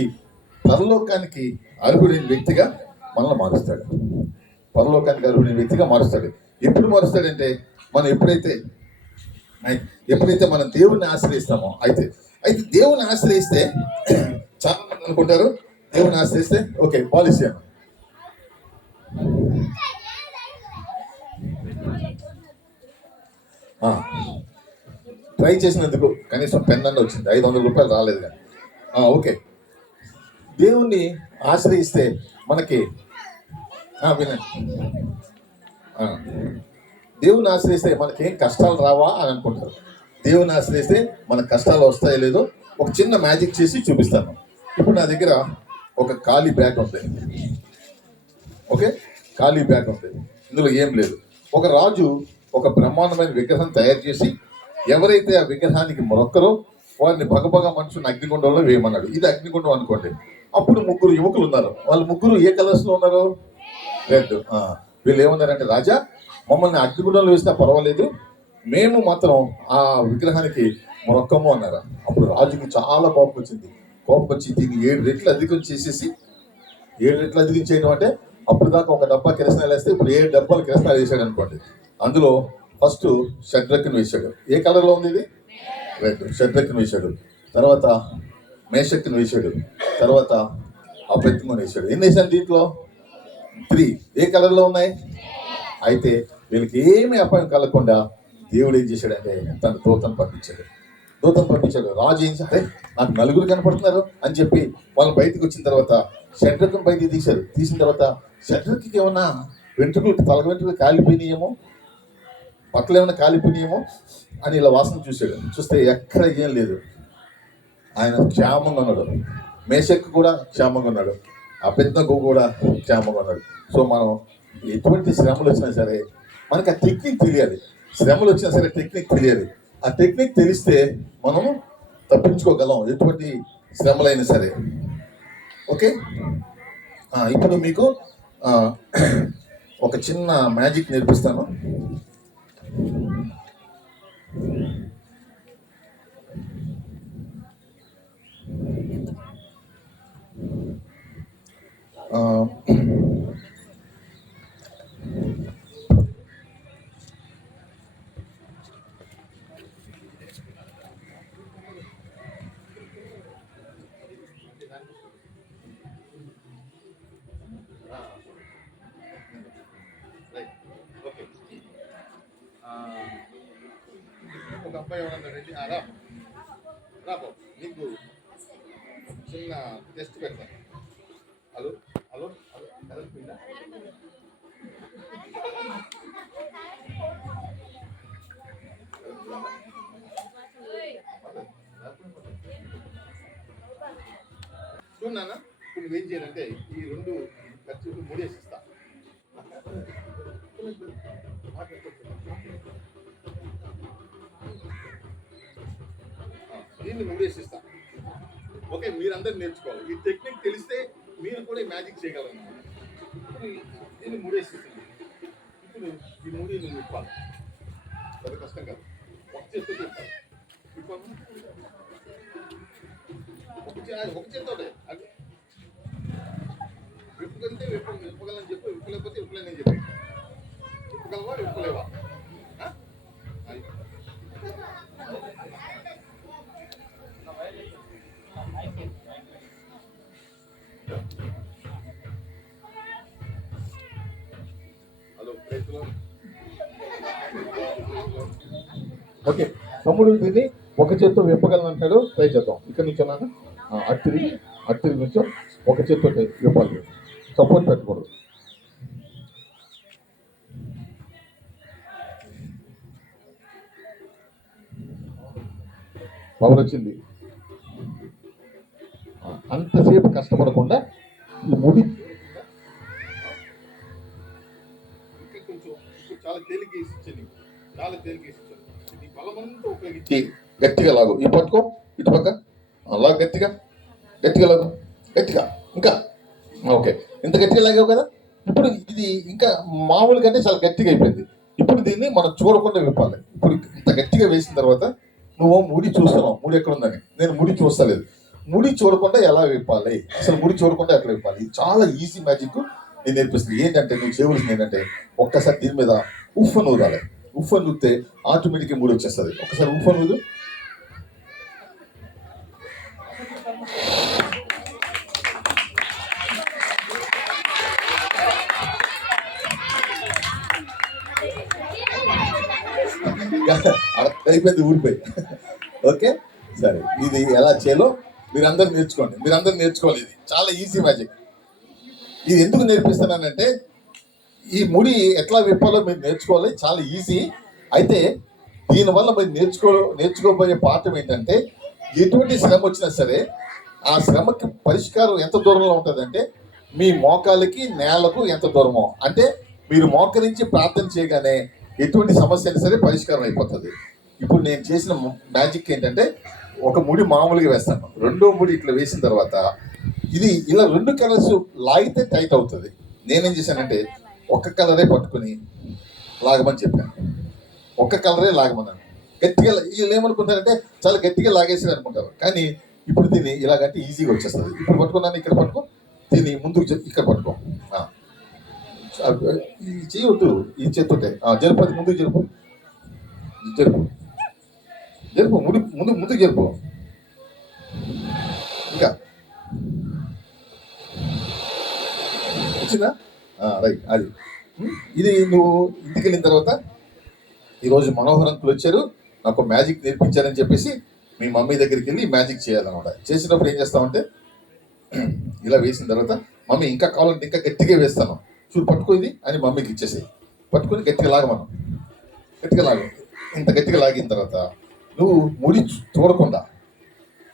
పరలోకానికి అర్హుడైన వ్యక్తిగా మనల్ని మారుస్తాడు. పరలోకానికి అర్హుడైన వ్యక్తిగా మారుస్తాడు. ఎప్పుడు మారుస్తాడంటే మనం ఎప్పుడైతే మనం దేవుణ్ణి ఆశ్రయిస్తామో. అయితే దేవుని ఆశ్రయిస్తే చాలా మంది అనుకుంటారు దేవుని ఆశ్రయిస్తే ఓకే పాలసీ అన్న ట్రై చేసినందుకు కనీసం పెన్ అన్న వచ్చింది. 500 రూపాయలు రాలేదు కానీ ఓకే. దేవుణ్ణి ఆశ్రయిస్తే మనకి వినండి, దేవుని ఆశ్రయిస్తే మనకేం కష్టాలు రావా అని అనుకుంటారు. దేవుని ఆశ్రయిస్తే మనకు కష్టాలు వస్తాయో లేదో ఒక చిన్న మ్యాజిక్ చేసి చూపిస్తాను. ఇప్పుడు నా దగ్గర ఒక ఖాళీ బ్యాగ్ ఉంది. ఓకే, ఖాళీ బ్యాగ్ ఉంది. ఇందులో ఏం లేదు. ఒక రాజు ఒక బ్రహ్మాండమైన విగ్రహం తయారు చేసి ఎవరైతే ఆ విగ్రహానికి మొక్కరో వారిని భగభగ మనుషుని అగ్నిగుండంలో వేయమన్నాడు. ఇది అగ్నిగుండం అనుకోండి. అప్పుడు 3 యువకులు ఉన్నారు. వాళ్ళు 3 ఏ కలర్స్లో ఉన్నారు? రెడ్. వీళ్ళు ఏమన్నారంటే రాజా మమ్మల్ని అగ్నిగుండంలో వేసినా పర్వాలేదు, మేము మాత్రం ఆ విగ్రహానికి మొక్కము అన్నారు. అప్పుడు రాజుకి చాలా కోపం వచ్చింది. కోపం వచ్చి దీన్ని 7 రెట్లు అధికం చేసేసి, 7 రెట్లు అధికం చేయడం అంటే అప్పుడు దాకా ఒక డబ్బా కిరసనాలు వేస్తే ఇప్పుడు 7 డబ్బాలు కిరసనాలు వేసాడు అనుకోండి. అందులో ఫస్ట్ షడ్రక్ని వేశాడు. ఏ కలర్లో ఉంది ఇది? రెడ్. షడ్రక్ని వేశాడు. తర్వాత మేషక్ని వేశాడు. తర్వాత అబేద్నెగోని వేశాడు. ఎన్ని వేసాడు దీంట్లో? 3. ఏ కలర్లో ఉన్నాయి? అయితే వీళ్ళకి ఏమీ అపాయం కలగకుండా దేవుడు ఏం చేశాడంటే తన దూతను పంపించాడు. రాజు ఏం చేశాడు? నాకు 4 కనపడుతున్నారు అని చెప్పి వాళ్ళు బయటకు వచ్చిన తర్వాత షడ్రక్ని బయటికి తీశారు. తీసిన తర్వాత షడ్రక్కి ఏమన్నా వెంట్రుకలు, తల వెంట్రుకలు కాలిపోయినాయేమో, బట్టలు ఏమైనా కాలిపోయినాయేమో అని ఇలా వాసన చూశాడు. చూస్తే ఎక్కడ ఏం లేదు. ఆయన క్షేమంగా ఉన్నాడు. మేషక్ కూడా క్షేమంగా ఉన్నాడు. అబేద్నెగో కూడా క్షేమంగా ఉన్నాడు. సో మనం ఎటువంటి శ్రమలు వచ్చినా సరే మనకు ఆ టెక్నిక్ తెలియాలి. శ్రమలు వచ్చినా సరే టెక్నిక్ తెలియాలి. ఆ టెక్నిక్ తెలిస్తే మనము తప్పించుకోగలం ఎటువంటి శ్రమలైనా సరే. ఓకే, ఇప్పుడు మీకు ఒక చిన్న మ్యాజిక్ నేర్పిస్తాను. ఒక అబ్బాయి ఎవరన్నా రెడీ రాబో, నీకు చిన్న టెస్ట్ పెడతాను. Hello hello hello correct. చూడన్నా, ఇప్పుడు నువ్వేం చేయాలంటే ఈ 2 ఖర్చులు మూడేసిస్తా. దీన్ని మూడేసిస్తా. ఓకే, మీరందరూ నేర్చుకోవాలి. ఈ టెక్నిక్ తెలిస్తే మీరు కూడా ఈ మ్యాజిక్ చేయగలరు. దీన్ని మూడేసిస్తాను. ఇప్పుడు ఈ మూడు నువ్వు విప్పాలి. పెద్ద కష్టం కాదు. ఒక చేతితో విప్పాలి. ఒక చేతితో విప్పుకుంటే విప్పగలని చెప్పి, విప్పలేకపోతే విప్పలేనని చెప్పి. విప్పగలవా విప్పలేవా? Hello, okay. తమ్ముడు దీన్ని ఒక చేత్తో విప్పగలను అంటాడు. ట్రై చేద్దాం. ఇక్కడ నుంచి అన్నాను అట్టిరి నుంచి ఒక చేత్తో విప్పాలి. సపోర్ట్ పెట్టకూడదు. పవర్ వచ్చింది. అంతసేపు కష్టపడకుండా ఈ ముడి కొంచెం చాలా తేలిక ఇచ్చింది. ఈ బలమంతా ఉపయోగించి గట్టిగా లాగు. ఈ పట్టుకో, ఇటు పక్క లాగు, గట్టిగా లాగు, గట్టిగా. ఇంకా ఓకే, ఇంత గట్టిగా లాగావు కదా. ఇప్పుడు ఇది ఇంకా మామూలు కంటే చాలా గట్టిగా అయిపోయింది. ఇప్పుడు దీన్ని మనం చూడకుండా విప్పాలి. ఇప్పుడు ఇంత గట్టిగా వేసిన తర్వాత నువ్వు ముడి చూస్తున్నావు, ముడి ఎక్కడ ఉందని. నేను ముడి చూస్తలేదు. ముడి చూడకుండా ఎలా విప్పాలి, అసలు ముడి చూడకుండా ఎట్లా విప్పాలి, చాలా ఈజీ మ్యాజిక్ నేను నేర్పిస్తుంది. ఏంటంటే నువ్వు చేయవలసింది ఏంటంటే ఒక్కసారి దీని మీద ఉఫ్ అని ఊదాలి. ఉఫ్ అని ఊదితే ఆటోమేటిక్గా ముడి వచ్చేస్తుంది. ఒకసారి ఉఫ్ అని ఊదు. అయిపోయింది, ఊడిపోయి. ఓకే, సరే. ఇది ఎలా చేయాలో మీరందరూ నేర్చుకోవాలి. ఇది చాలా ఈజీ మ్యాజిక్. ఇది ఎందుకు నేర్పిస్తున్నానంటే ఈ ముడి ఎట్లా విప్పాలో మీరు నేర్చుకోవాలి. చాలా ఈజీ. అయితే దీనివల్ల మీరు నేర్చుకోబోయే పాఠం ఏంటంటే ఎటువంటి శ్రమ వచ్చినా సరే ఆ శ్రమకి పరిష్కారం ఎంత దూరంలో ఉంటుందంటే మీ మోకాలకి నేలకు ఎంత దూరమో. అంటే మీరు మోకరించి ప్రార్థన చేయగానే ఎటువంటి సమస్య అయినా సరే పరిష్కారం అయిపోతుంది. ఇప్పుడు నేను చేసిన మ్యాజిక్ ఏంటంటే ఒక ముడి మామూలుగా వేస్తాను. 2వ ముడి ఇట్లా వేసిన తర్వాత ఇది ఇలా 2 కలర్స్ లాగితే టైట్ అవుతుంది. నేనేం చేశానంటే ఒక కలరే పట్టుకుని లాగమని చెప్పాను. ఒక్క కలరే లాగమన్నాను. గట్టిగా వీళ్ళు ఏమనుకుంటారంటే చాలా గట్టిగా లాగేసి అనుకుంటారు. కానీ ఇప్పుడు దీన్ని ఇలాగంటే ఈజీగా వచ్చేస్తుంది. ఇప్పుడు పట్టుకున్నాను, ఇక్కడ పట్టుకో, దీన్ని ముందుకు ఇక్కడ పట్టుకో. ఇది చేయొద్దు, ఈ చేతుంటే జరుపు, అది ముందుకు జరుపు, జరుపు జరుపు, ముందుకు జరుపు. ఇంకా వచ్చిందా? రైట్. అది ఇది నువ్వు ఇంటికి వెళ్ళిన తర్వాత ఈరోజు మనోహర్ అంకుల్ వచ్చారు, నాకు మ్యాజిక్ నేర్పించారని చెప్పేసి మీ మమ్మీ దగ్గరికి వెళ్ళి మ్యాజిక్ చేయాలన్నమాట. చేసినప్పుడు ఏం చేస్తామంటే ఇలా వేసిన తర్వాత మమ్మీ ఇంకా కావాలంటే ఇంకా గట్టిగా వేస్తాను, చూడు పట్టుకో ఇది అని మమ్మీకి ఇచ్చేసాయి. పట్టుకొని గట్టిగా లాగమను, గట్టిగా లాగు. ఇంత గట్టిగా లాగిన తర్వాత నువ్వు ముడి చూడకుండా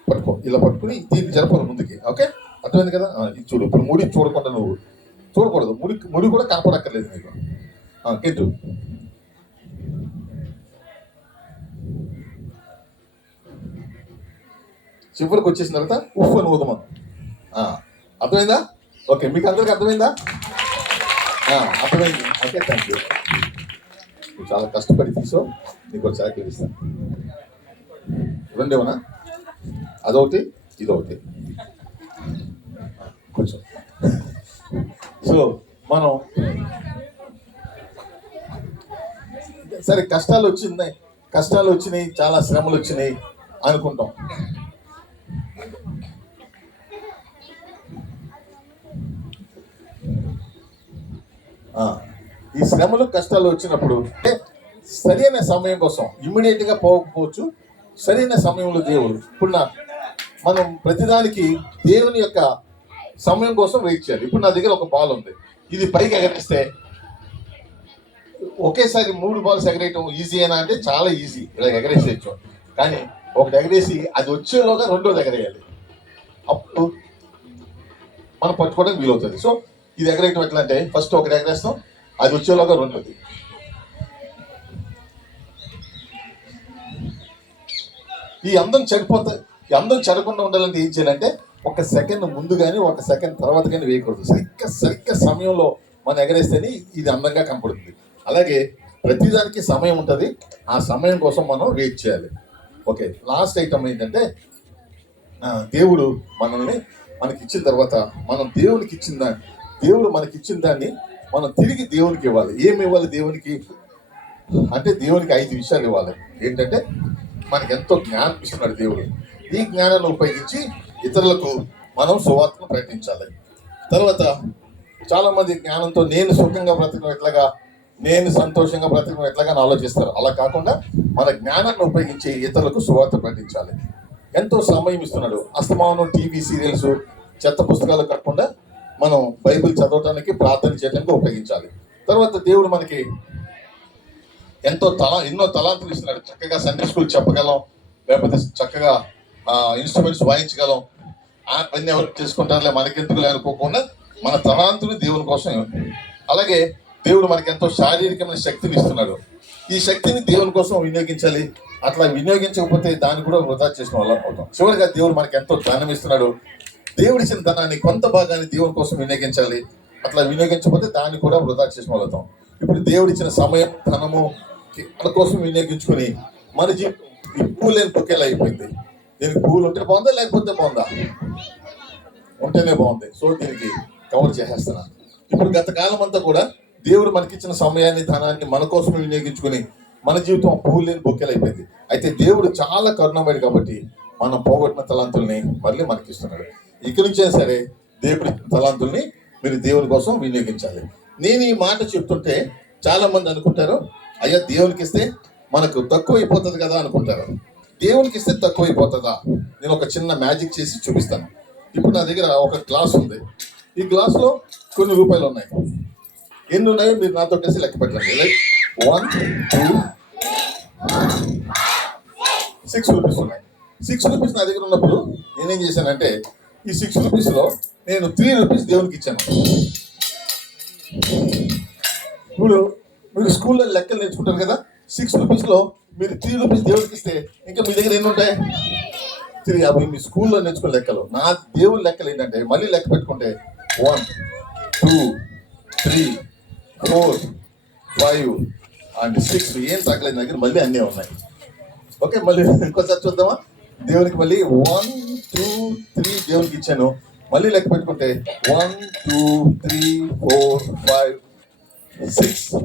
పట్టుకో, ఇలా పట్టుకుని దీన్ని జరపాలి ముందుకి. ఓకే, అర్థమైంది కదా? ఇది చూడు, ఇప్పుడు ముడి చూడకుండా నువ్వు చూడకూడదు, ముడి కూడా కనపడక్కర్లేదు నీకు. గెట్టు చివరికి వచ్చేసిన తర్వాత ఉఫ్ అని ఊదమను. అర్థమైందా? ఓకే, మీకు అందరికి అర్థమైందా? అర్థమైంది. Okay, thank you. నువ్వు చాలా కష్టపడి తీసో, నీకు ఒక చాకరీ ఇస్తాను. రెండేమన్నా, అదొకటి ఇదొకటి కొంచెం. సో మనం సరే కష్టాలు వచ్చినాయి, చాలా శ్రమలు వచ్చినాయి అనుకుంటాం. ఈ శ్రమలు కష్టాలు వచ్చినప్పుడు సరైన సమయం కోసం ఇమ్మీడియట్గా పోకపోవచ్చు. సరైన సమయంలో దేవుడు ఇప్పుడు మనం ప్రతిదానికి దేవుని యొక్క సమయం కోసం వెయిట్ చేయాలి. ఇప్పుడు నా దగ్గర ఒక బాల్ ఉంది, ఇది పైకి ఎగరేస్తే ఒకేసారి 3 బాల్స్ ఎగరేయటం ఈజీ అయినా అంటే చాలా ఈజీ, ఇలా ఎగరేసేయచ్చు. కానీ ఒకటి ఎగరేసి అది వచ్చేలోగా రెండోది ఎగరేయాలి, అప్పుడు మనం పట్టుకోవడానికి వీలవుతుంది. సో ఇది ఎగరేయటం ఎట్లా అంటే ఫస్ట్ ఒకటి ఎగరేస్తాం, అది వచ్చేలోగా రెండోది. ఈ అందం చెడకుండా ఉండాలంటే ఏం చేయాలంటే 1 సెకండ్ ముందు కానీ 1 సెకండ్ తర్వాత కానీ వేయకూడదు. సరిగ్గా సమయంలో మనం ఎగరేస్తేనే ఇది అందంగా కనపడుతుంది. అలాగే ప్రతిదానికి సమయం ఉంటుంది, ఆ సమయం కోసం మనం వెయిట్ చేయాలి. ఓకే, లాస్ట్ ఐటమ్ ఏంటంటే దేవుడు మనకి ఇచ్చిన తర్వాత మనం దేవుడు మనకి ఇచ్చిన దాన్ని మనం తిరిగి దేవునికి ఇవ్వాలి. ఏమి ఇవ్వాలి దేవునికి అంటే దేవునికి 5 విషయాలు ఇవ్వాలి. ఏంటంటే మనకి ఎంతో జ్ఞానం ఇస్తున్నాడు దేవుడు. ఈ జ్ఞానాన్ని ఉపయోగించి ఇతరులకు మనం సువార్తను ప్రకటించాలి. తర్వాత చాలా మంది జ్ఞానంతో నేను సుఖంగా బ్రతకడం ఎట్లాగా, నేను సంతోషంగా బ్రతకడం ఎట్లాగా అని ఆలోచిస్తారు. అలా కాకుండా మన జ్ఞానాన్ని ఉపయోగించి ఇతరులకు సువార్త ప్రకటించాలి. ఎంతో సమయం ఇస్తున్నాడు. అస్తమానం టీవీ సీరియల్స్, చెత్త పుస్తకాలు కాకుండా మనం బైబిల్ చదవటానికి, ప్రార్థన చేయడానికి ఉపయోగించాలి. తర్వాత దేవుడు మనకి ఎన్నో తలాంతులు ఇస్తున్నాడు. చక్కగా సండే స్కూల్ చెప్పగలం, లేకపోతే చక్కగా ఇన్స్ట్రుమెంట్స్ వాయించగలం. అవన్నీ ఎవరు చేసుకుంటారులే మనకెందుకులే అనుకోకుండా మన తలాంతులు దేవుని కోసం. అలాగే దేవుడు మనకి ఎంతో శారీరకమైన శక్తిని ఇస్తున్నాడు. ఈ శక్తిని దేవుని కోసం వినియోగించాలి. అట్లా వినియోగించకపోతే దాన్ని కూడా వృధా చేసిన వాళ్ళం అవుతాం. చివరిగా దేవుడు మనకి ఎంతో ధనం ఇస్తున్నాడు. దేవుడిచ్చిన ధనాన్ని కొంత భాగాన్ని దేవుని కోసం వినియోగించాలి. అట్లా వినియోగించకపోతే దాన్ని కూడా వృధా చేసిన వాళ్ళు అవుతాం. ఇప్పుడు దేవుడిచ్చిన సమయం, ధనము వాళ్ళ కోసం వినియోగించుకొని మన జీవితం ఈ పువ్వు లేని బొకేలా అయిపోయింది. దీనికి పువ్వులు ఉంటే బాగుందా, లేకపోతే బాగుందా? ఉంటేనే బాగుంది. సో దీనికి కవర్ చేసేస్తున్నాను. ఇప్పుడు గత కాలం అంతా కూడా దేవుడు మనకిచ్చిన సమయాన్ని, ధనాన్ని మన కోసం వినియోగించుకొని మన జీవితం పువ్వు లేని బొకేలు అయిపోయింది. అయితే దేవుడు చాలా కరుణమయుడు కాబట్టి మనం పోగొట్టిన తలాంతుల్ని మళ్ళీ మనకిస్తున్నాడు. ఇక్కడి నుంచే సరే దేవుడి తలాంతుల్ని మీరు దేవుని కోసం వినియోగించాలి. నేను ఈ మాట చెప్తుంటే చాలా మంది అనుకుంటారు, అయ్యా దేవునికి ఇస్తే మనకు తక్కువ అయిపోతుంది కదా అనుకుంటారు. దేవునికి ఇస్తే తక్కువ అయిపోతుందా? నేను ఒక చిన్న మ్యాజిక్ చేసి చూపిస్తాను. ఇప్పుడు నా దగ్గర ఒక గ్లాస్ ఉంది. ఈ గ్లాసులో కొన్ని రూపాయలు ఉన్నాయి. ఎన్ని ఉన్నాయో మీరు నాతో కలిసి లెక్క పెట్టండి. లైక్ 1, 2, 6 రూపీస్ ఉన్నాయి. 6 రూపీస్ నా దగ్గర ఉన్నప్పుడు నేనేం చేశానంటే ఈ 6 రూపీస్లో నేను 3 రూపీస్ దేవునికి ఇచ్చాను. ఇప్పుడు మీరు స్కూల్లో లెక్కలు నేర్చుకుంటారు కదా, 6 రూపీస్లో మీరు 3 రూపీస్ దేవుడికి ఇస్తే ఇంకా మీ దగ్గర ఎన్ని ఉంటాయి? 3. అవి మీ స్కూల్లో నేర్చుకునే లెక్కలు. నా దేవుడి లెక్కలు ఏంటంటే మళ్ళీ లెక్క పెట్టుకుంటే 1, 2, 3, 4, 5, అండ్ 6 ఏం తగ్గలేదు దగ్గర మళ్ళీ అన్నీ ఉన్నాయి. ఓకే, మళ్ళీ ఇంకోసారి చూద్దామా? దేవునికి మళ్ళీ 1 2 3 దేవునికి ఇచ్చాను. మళ్ళీ లెక్క పెట్టుకుంటే 1 2 3 4 5 6.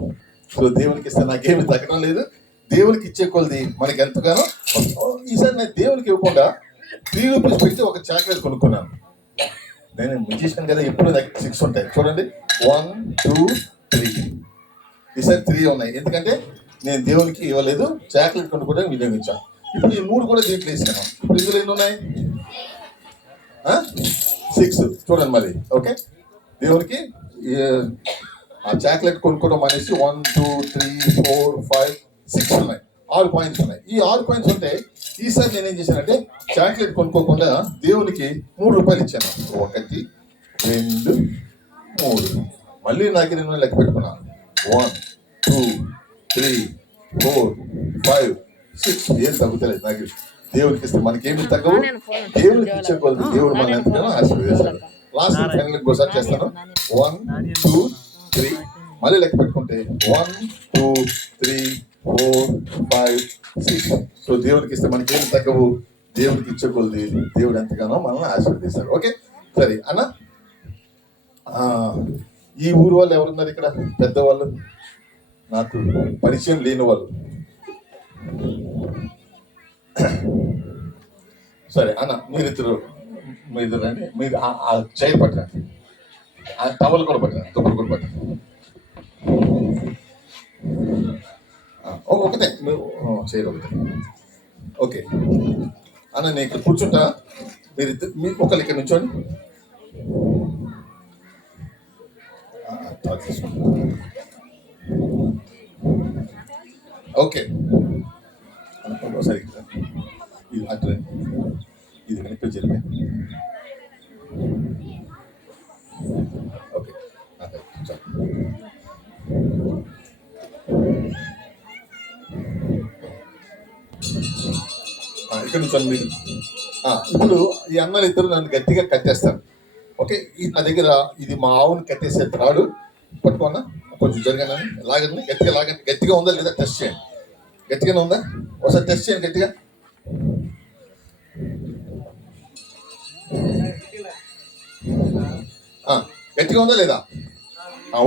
సో దేవునికి ఇస్తే నాకేమి తగ్గడం లేదు. దేవునికి ఇచ్చే కొలది మనకి ఎంతగానో. ఈసారి నేను దేవునికి ఇవ్వకుండా 3 రూపీస్ పెట్టి ఒక చాక్లెట్ కొనుక్కున్నాను. నేను మ్యూజిషియన్ కదా, ఎప్పుడు నాకు 6 ఉంటాయి. చూడండి 1 2 3. ఈసారి 3 ఉన్నాయి, ఎందుకంటే నేను దేవునికి ఇవ్వలేదు, చాక్లెట్ కొనుక్కోవడానికి వినియోగించాను. ఇప్పుడు ఈ 3 కూడా దీంట్లో వేసాను. ఇప్పుడు ఇందులో ఎన్ని ఉన్నాయి? 6. చూడండి మరి. ఓకే, దేవునికి ఆ చాక్లెట్ కొనుక్కోవడం అనేసి 1 2 3 4 5 6 ఉన్నాయి. 6 పాయింట్స్ ఉన్నాయి. ఈ 6 పాయింట్స్ ఉంటే ఈసారి నేనేం చేశానంటే చాక్లెట్ కొనుక్కోకుండా దేవునికి 3 రూపాయలు ఇచ్చాను. 1 2 3. మళ్ళీ నాకు నేను లెక్క పెట్టుకున్నాను. 1 2 3 4 5 6. ఏం తగ్గుతలేదు నాకు. దేవునికి ఇస్తే మనకేమి తగ్గవు. దేవునికి ఇచ్చే కొలది దేవుడు మన ఎంతగానో ఆశీర్వదిస్తాడు. లాస్ట్ ఫైనల్ ఇంకోసారి చేస్తాను. 1 2 3. మళ్ళీ లెక్క పెట్టుకుంటే 1 2 3 4 5 6. సో దేవునికి ఇస్తే మనకేమి తగ్గవు. దేవునికి ఇచ్చే కొలది దేవుడు ఎంతగానో మనల్ని ఆశీర్వదిస్తాడు. ఓకే, సరే అన్న. ఈ ఊరు వాళ్ళు ఎవరున్నారు ఇక్కడ? పెద్దవాళ్ళు, నాకు పరిచయం లేని వాళ్ళు. సరే అన్న, మీరిద్దరు రండి. మీరు ఆ చైర్ పట్టండి, ఆ టవల్ కూడా పట్టండి, దుప్పలు కూడా పట్టండి. ఒకటే చైర్ ఒకటే. ఓకే అన్న, నేను ఇక్కడ కూర్చుంటా. మీరు ఒకళ్ళు ఇక్కడ నుంచోండి. ఓకే, సరే ఇది అటు ఇది వెనక్కి జరిపే. ఓకే, ఇక్కడ నుంచి మీరు ఇప్పుడు ఈ అన్నలు ఇద్దరు నన్ను గట్టిగా కట్టేస్తారు. ఓకే, నా దగ్గర ఇది మా ఆవుని కట్టేసే త్రాడు. పట్టుకోన్నా, కొంచెం జరగానని లాగండి, గట్టిగా లాగండి. గట్టిగా ఉందా లేదా టెస్ట్ చేయండి. గట్టిగానే ఉందా? ఒకసారి టెస్ట్ చేయండి గట్టిగా. గట్టిగా ఉందా లేదా?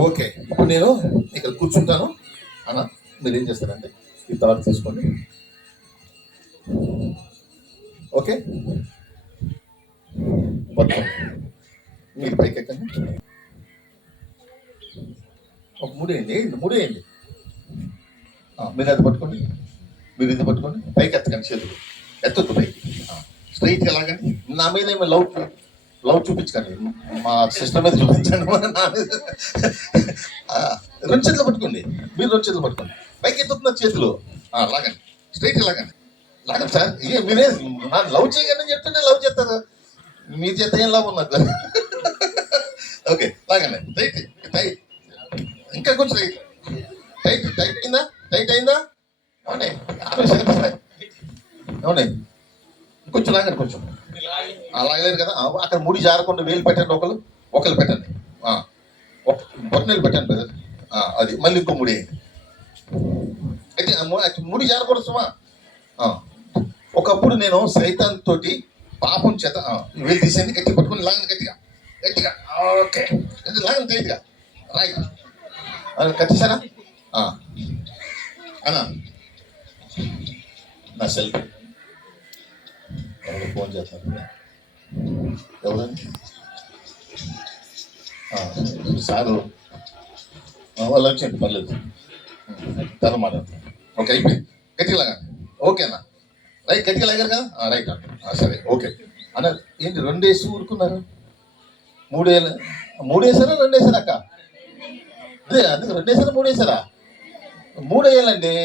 ఓకే, ఇప్పుడు నేను ఇక్కడ కూర్చుంటాను. అన్న, మీరు ఏం చేస్తారంటే ఈ తాడు తీసుకోండి. ఓకే, పట్టుకోండి. మీరు పైకి ఎక్కండి. ఒక మూడేయండి, మూడేయండి. మీరు అది పట్టుకోండి, మీరు ఇది పట్టుకోండి. పైకి ఎత్తకండి, చేతులు ఎత్తొద్దు పైకి. స్ట్రైట్గా లాగండి. నా మీద ఏమో లవ్ చూపించకండి, మా సిస్టర్ మీద చూపించండి. రెండు చేతులు పట్టుకోండి, మీరు రెండు చేతులు పట్టుకోండి. పైకి ఎత్తుతున్నారు చేతులు. లాగండి, స్ట్రైట్గా లాగండి. లాగండి సార్. మీరే లవ్ చేయగలని చెప్తుంటే లవ్ చేస్తారు. మీ చేత ఏం లవ్ ఉన్నది? ఓకే, లాగండి. టైట్ టైట్, ఇంకా కొంచెం టైట్. టైట్ టైట్ అయిందా? టైట్ అయిందా? అవునే, అవునే. కొంచెం లాగండి, కొంచెం. లాగలేదు కదా. అక్కడ ముడి జారకుండా వేలు పెట్టండి. ఒకళ్ళు పెట్టండి. బొట్టనేలు పెట్టండి బ్రదర్. అది మళ్ళీ ఇంకో ముడి అయింది. అయితే ముడి జారకూడదు సుమా. ఒకప్పుడు నేను సైతాన్ తోటి పాపం చేత వేలు తీసేది. గట్టి పట్టుకుని లాగండి, గట్టిగా గట్టిగా. ఓకే, లాగండి టైట్గా. రైట్, కట్టేశారా అన్నా? నా సెల్ ఎవరు ఫోన్ చేస్తారు? ఎవరండి? సారు వాళ్ళు వచ్చేయండి, పర్లేదు. తను మాట్లాడుతున్నాను. ఓకే, అయిపోయింది. గట్టిగా లాగండి. ఓకేనా? రైట్, గట్టిగా లాగారు కదా. రైట్ అన్న, సరే. ఓకే అన్న, ఏంటి 2 వేసి ఊరుకున్నారు? 3 వేసారా 2 వేసారా అక్క? అదే అందుకు 2 వేసారా 3 వేసారా? 3 వేయాలండి.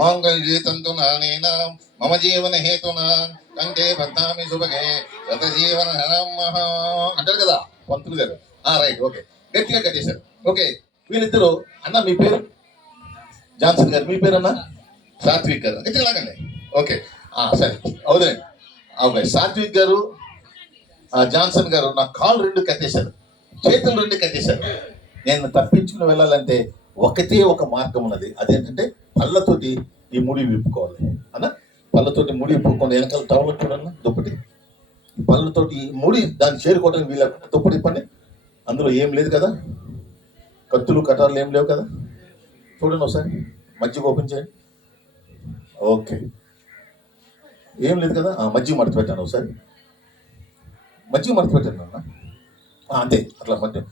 మాంగళ్యే తంతునా నేనా మమ జీవన హేతునా కంటే బద్నామి శుభగే గత జీవన అంటారు కదా పంతులు గారు. రైట్, ఓకే, గట్టిగా కట్టేశారు. ఓకే, వీళ్ళిద్దరు. అన్న మీ పేరు? జాన్సన్ గారు. మీ పేరు అన్న? సాత్విక్ గారు. గట్టిగా లాగండి. ఓకే, సరే అవునండి. ఓకే, సాత్విక్ గారు, జాన్సన్ గారు నా కాళ్ళు 2 కట్టేశారు, చేతులు 2 కట్టేశారు. నేను తప్పించుకుని వెళ్ళాలంటే ఒకటే ఒక మార్గం ఉన్నది. అదేంటంటే పళ్ళతోటి ఈ ముడి విప్పుకోవాలి అన్న. పళ్ళతోటి ముడి విప్పుకొని వెనకాల టవల్ చూడన్న దుప్పటి, పళ్ళతోటి ఈ ముడి దాన్ని చేరుకోవడానికి వీళ్ళ దుప్పటి ఇప్పండి. అందులో ఏం లేదు కదా, కత్తులు కటార్లు ఏం లేవు కదా. చూడండి ఒకసారి, మజ్జిగ ఓపెన్ చేయండి. ఓకే, ఏం లేదు కదా. మజ్జిగ మడత పెట్టాను ఒకసారి, మజ్జిగ మడత పెట్టాను అన్న. అంతే, అట్లా మధ్య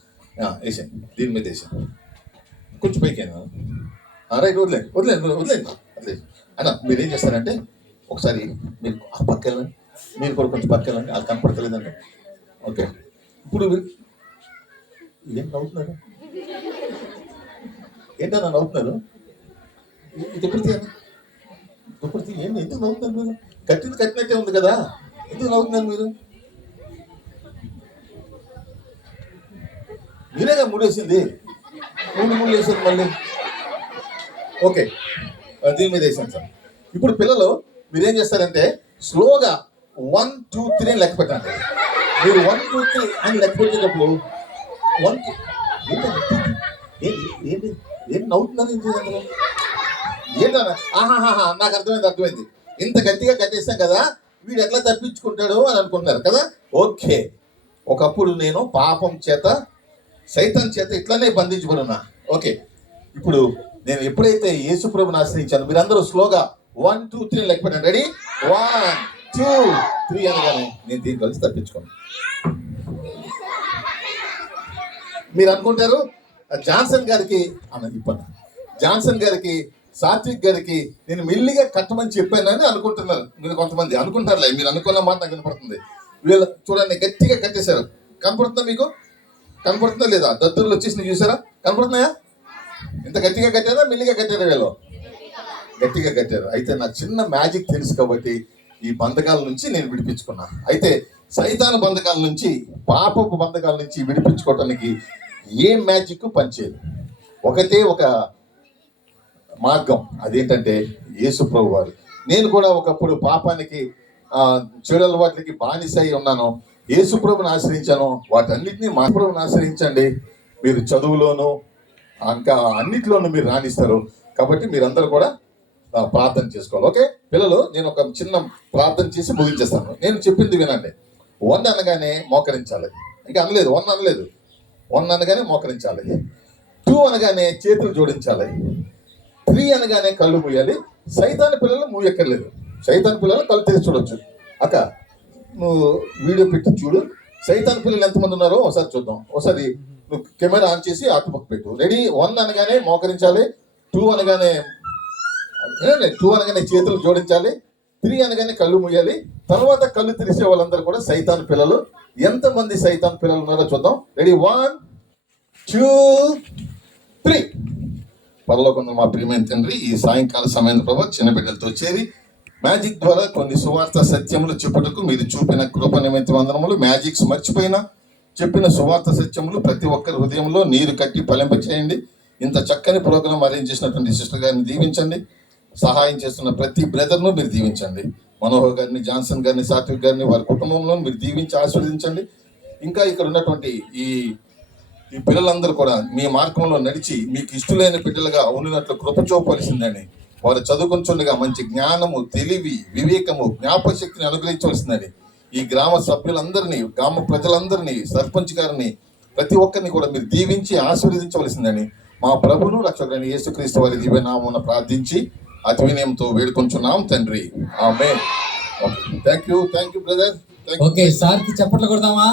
వేసాను, దీని మీద వేసాను. కొంచెం పైకి రైట్, వదిలేండి వదిలేండి వదిలేండి వదిలేదు అన్న. మీరు ఏం చేస్తారంటే ఒకసారి మీరు ఆ పక్క వెళ్ళండి, మీరు కూడా కొంచెం పక్క వెళ్ళండి, అది కనపడతలేదండి. ఓకే, ఇప్పుడు ఏం నవ్వుతున్నారు? ఏంటన్నా నవ్వుతున్నారు? దుప్పటి దుప్పటి ఏంటి, ఎందుకు నవ్వుతున్నారు మీరు? కట్టింది కట్టినట్టే ఉంది కదా, ఎందుకు నవ్వుతున్నారు మీరు? మీరేగా ముడేసింది, మూడు వేసారు మళ్ళీ. ఓకే, దీని మీద వేసాను సార్. ఇప్పుడు పిల్లలు మీరేం చేస్తారంటే స్లోగా 1 2 3 అని లెక్క పెట్టండి. మీరు 1 2 3 అని లెక్క పెట్టేటప్పుడు 1 ఏంటి ఏంటి నవ్వుతున్నారు? అందులో ఏంటన్నా? ఆహాహా, నాకు అర్థమైంది. ఇంత గట్టిగా కట్టేస్తాం కదా, వీడు ఎట్లా తప్పించుకుంటాడు అని అనుకుంటున్నారు కదా. ఓకే, ఒకప్పుడు నేను పాపం చేత సైతాన్ చేత ఇట్లానే బంధించబడి ఉన్నా. ఓకే, ఇప్పుడు నేను ఎప్పుడైతే యేసుప్రభుని ఆశ్రయించాను, మీరందరూ స్లోగా 1 2 3 లెక్క పెట్టండి. రెడీ? 1 2 3 అనగానే నేను దీన్ని కలిసి తప్పించుకోను. మీరు అనుకుంటారు జాన్సన్ గారికి జాన్సన్ గారికి సాత్విక్ గారికి నేను మెల్లిగా కట్టమని చెప్పానని అనుకుంటున్నారు మీరు. కొంతమంది అనుకుంటారులే, మీరు అనుకున్న మాట నాకు కనపడుతుంది. వీళ్ళు చూడండి గట్టిగా కట్టేశారు. కనపడుతుందా మీకు? కనపడుతుందా లేదా? దద్దుర్లు వచ్చేసి చూసారా? కనపడుతున్నాయా? ఇంత గట్టిగా కట్టారా, మెల్లిగా కట్టారా? వీళ్ళు గట్టిగా కట్టారు. అయితే నాకు చిన్న మ్యాజిక్ తెలుసు కాబట్టి ఈ బంధకాల నుంచి నేను విడిపించుకున్నా. అయితే సైతాను బంధకాల నుంచి, పాపపు బంధకాల నుంచి విడిపించుకోవటానికి ఏ మ్యాజిక్ పనిచేయదు. ఒకటే ఒక మార్గం, అదేంటంటే యేసు ప్రభు వారు. నేను కూడా ఒకప్పుడు పాపానికి చెడు అలవాట్లకి బానిసై ఉన్నాను. యేసు ప్రభుని ఆశ్రయించాను. వాటన్నిటినీ మా ప్రభుని ఆశ్రయించండి. మీరు చదువులోను ఇంకా అన్నిట్లోనూ మీరు రాణిస్తారు. కాబట్టి మీరందరూ కూడా ప్రార్థన చేసుకోవాలి. ఓకే పిల్లలు, నేను ఒక చిన్న ప్రార్థన చేసి ముగించేస్తాను. నేను చెప్పింది వినండి. 1 అనగానే మోకరించాలి. ఇంకా అనలేదు, 1 అనలేదు. 1 అనగానే మోకరించాలి. 2 అనగానే చేతులు జోడించాలి. 3 అనగానే కళ్ళు మూయాలి. సైతాన్ పిల్లలు మూయక్కర్లేదు. సైతాన్ పిల్లలు కళ్ళు తెరిచి చూడొచ్చు. అక్క, నువ్వు వీడియో పెట్టి చూడు. సైతాన్ పిల్లలు ఎంతమంది ఉన్నారో ఒకసారి చూద్దాం. ఒకసారి నువ్వు కెమెరా ఆన్ చేసి ఆటుపక్క పెట్టు. రెడీ? 1 అనగానే మోకరించాలి. 2 అనగానే చేతులు జోడించాలి. 3 అనగానే కళ్ళు మూయాలి. తర్వాత కళ్ళు తెరిసే వాళ్ళందరూ కూడా సైతాన్ పిల్లలు. ఎంతమంది సైతాన్ పిల్లలు ఉన్నారో చూద్దాం. రెడీ? 1 2 3. పరలోకంలో మా ప్రియమైన తండ్రి, ఈ సాయంకాల సమయం ప్రభావ చిన్న బిడ్డలతో చేరి మ్యాజిక్ ద్వారా కొన్ని సువార్త సత్యములు చెప్పుటకు మీరు చూపిన కృప నిమిత్తం వందనములు. మ్యాజిక్స్ మర్చిపోయినా చెప్పిన సువార్త సత్యములు ప్రతి ఒక్కరి హృదయంలో నీరు కట్టి ఫలింప చేయండి. ఇంత చక్కని ప్రోగ్రాం అరేంజ్ చేసినటువంటి సిస్టర్ గారిని దీవించండి. సహాయం చేస్తున్న ప్రతి బ్రదర్ను మీరు దీవించండి. మనోహర్ గారిని, జాన్సన్ గారిని, సాత్విక్ గారిని, వారి కుటుంబంలో మీరు దీవించి ఆశీర్వదించండి. ఇంకా ఇక్కడ ఉన్నటువంటి ఈ పిల్లలందరూ కూడా మీ మార్గంలో నడిచి మీకు ఇష్టలైన బిడ్డలుగా ఉండినట్లు కృప చూపవలసిందని, వారు చదువుకుంటుండగా మంచి జ్ఞానము, తెలివి, వివేకము, జ్ఞాపశక్తిని అనుగ్రహించవలసిందని, ఈ గ్రామ సభ్యులందరినీ, గ్రామ ప్రజలందరినీ, సర్పంచ్ గారిని, ప్రతి ఒక్కరిని కూడా మీరు దీవించి ఆశీర్వదించవలసిందని మా ప్రభువును రక్షకుడైన యేసుక్రీస్తు వారి దివ్యనామమున ప్రార్థించి అతి వినయంతో వేడుకొంచున్నాం తండ్రి. Amen. Thank you brother. Okay, సార్కి చప్పట్లు కొడదామా?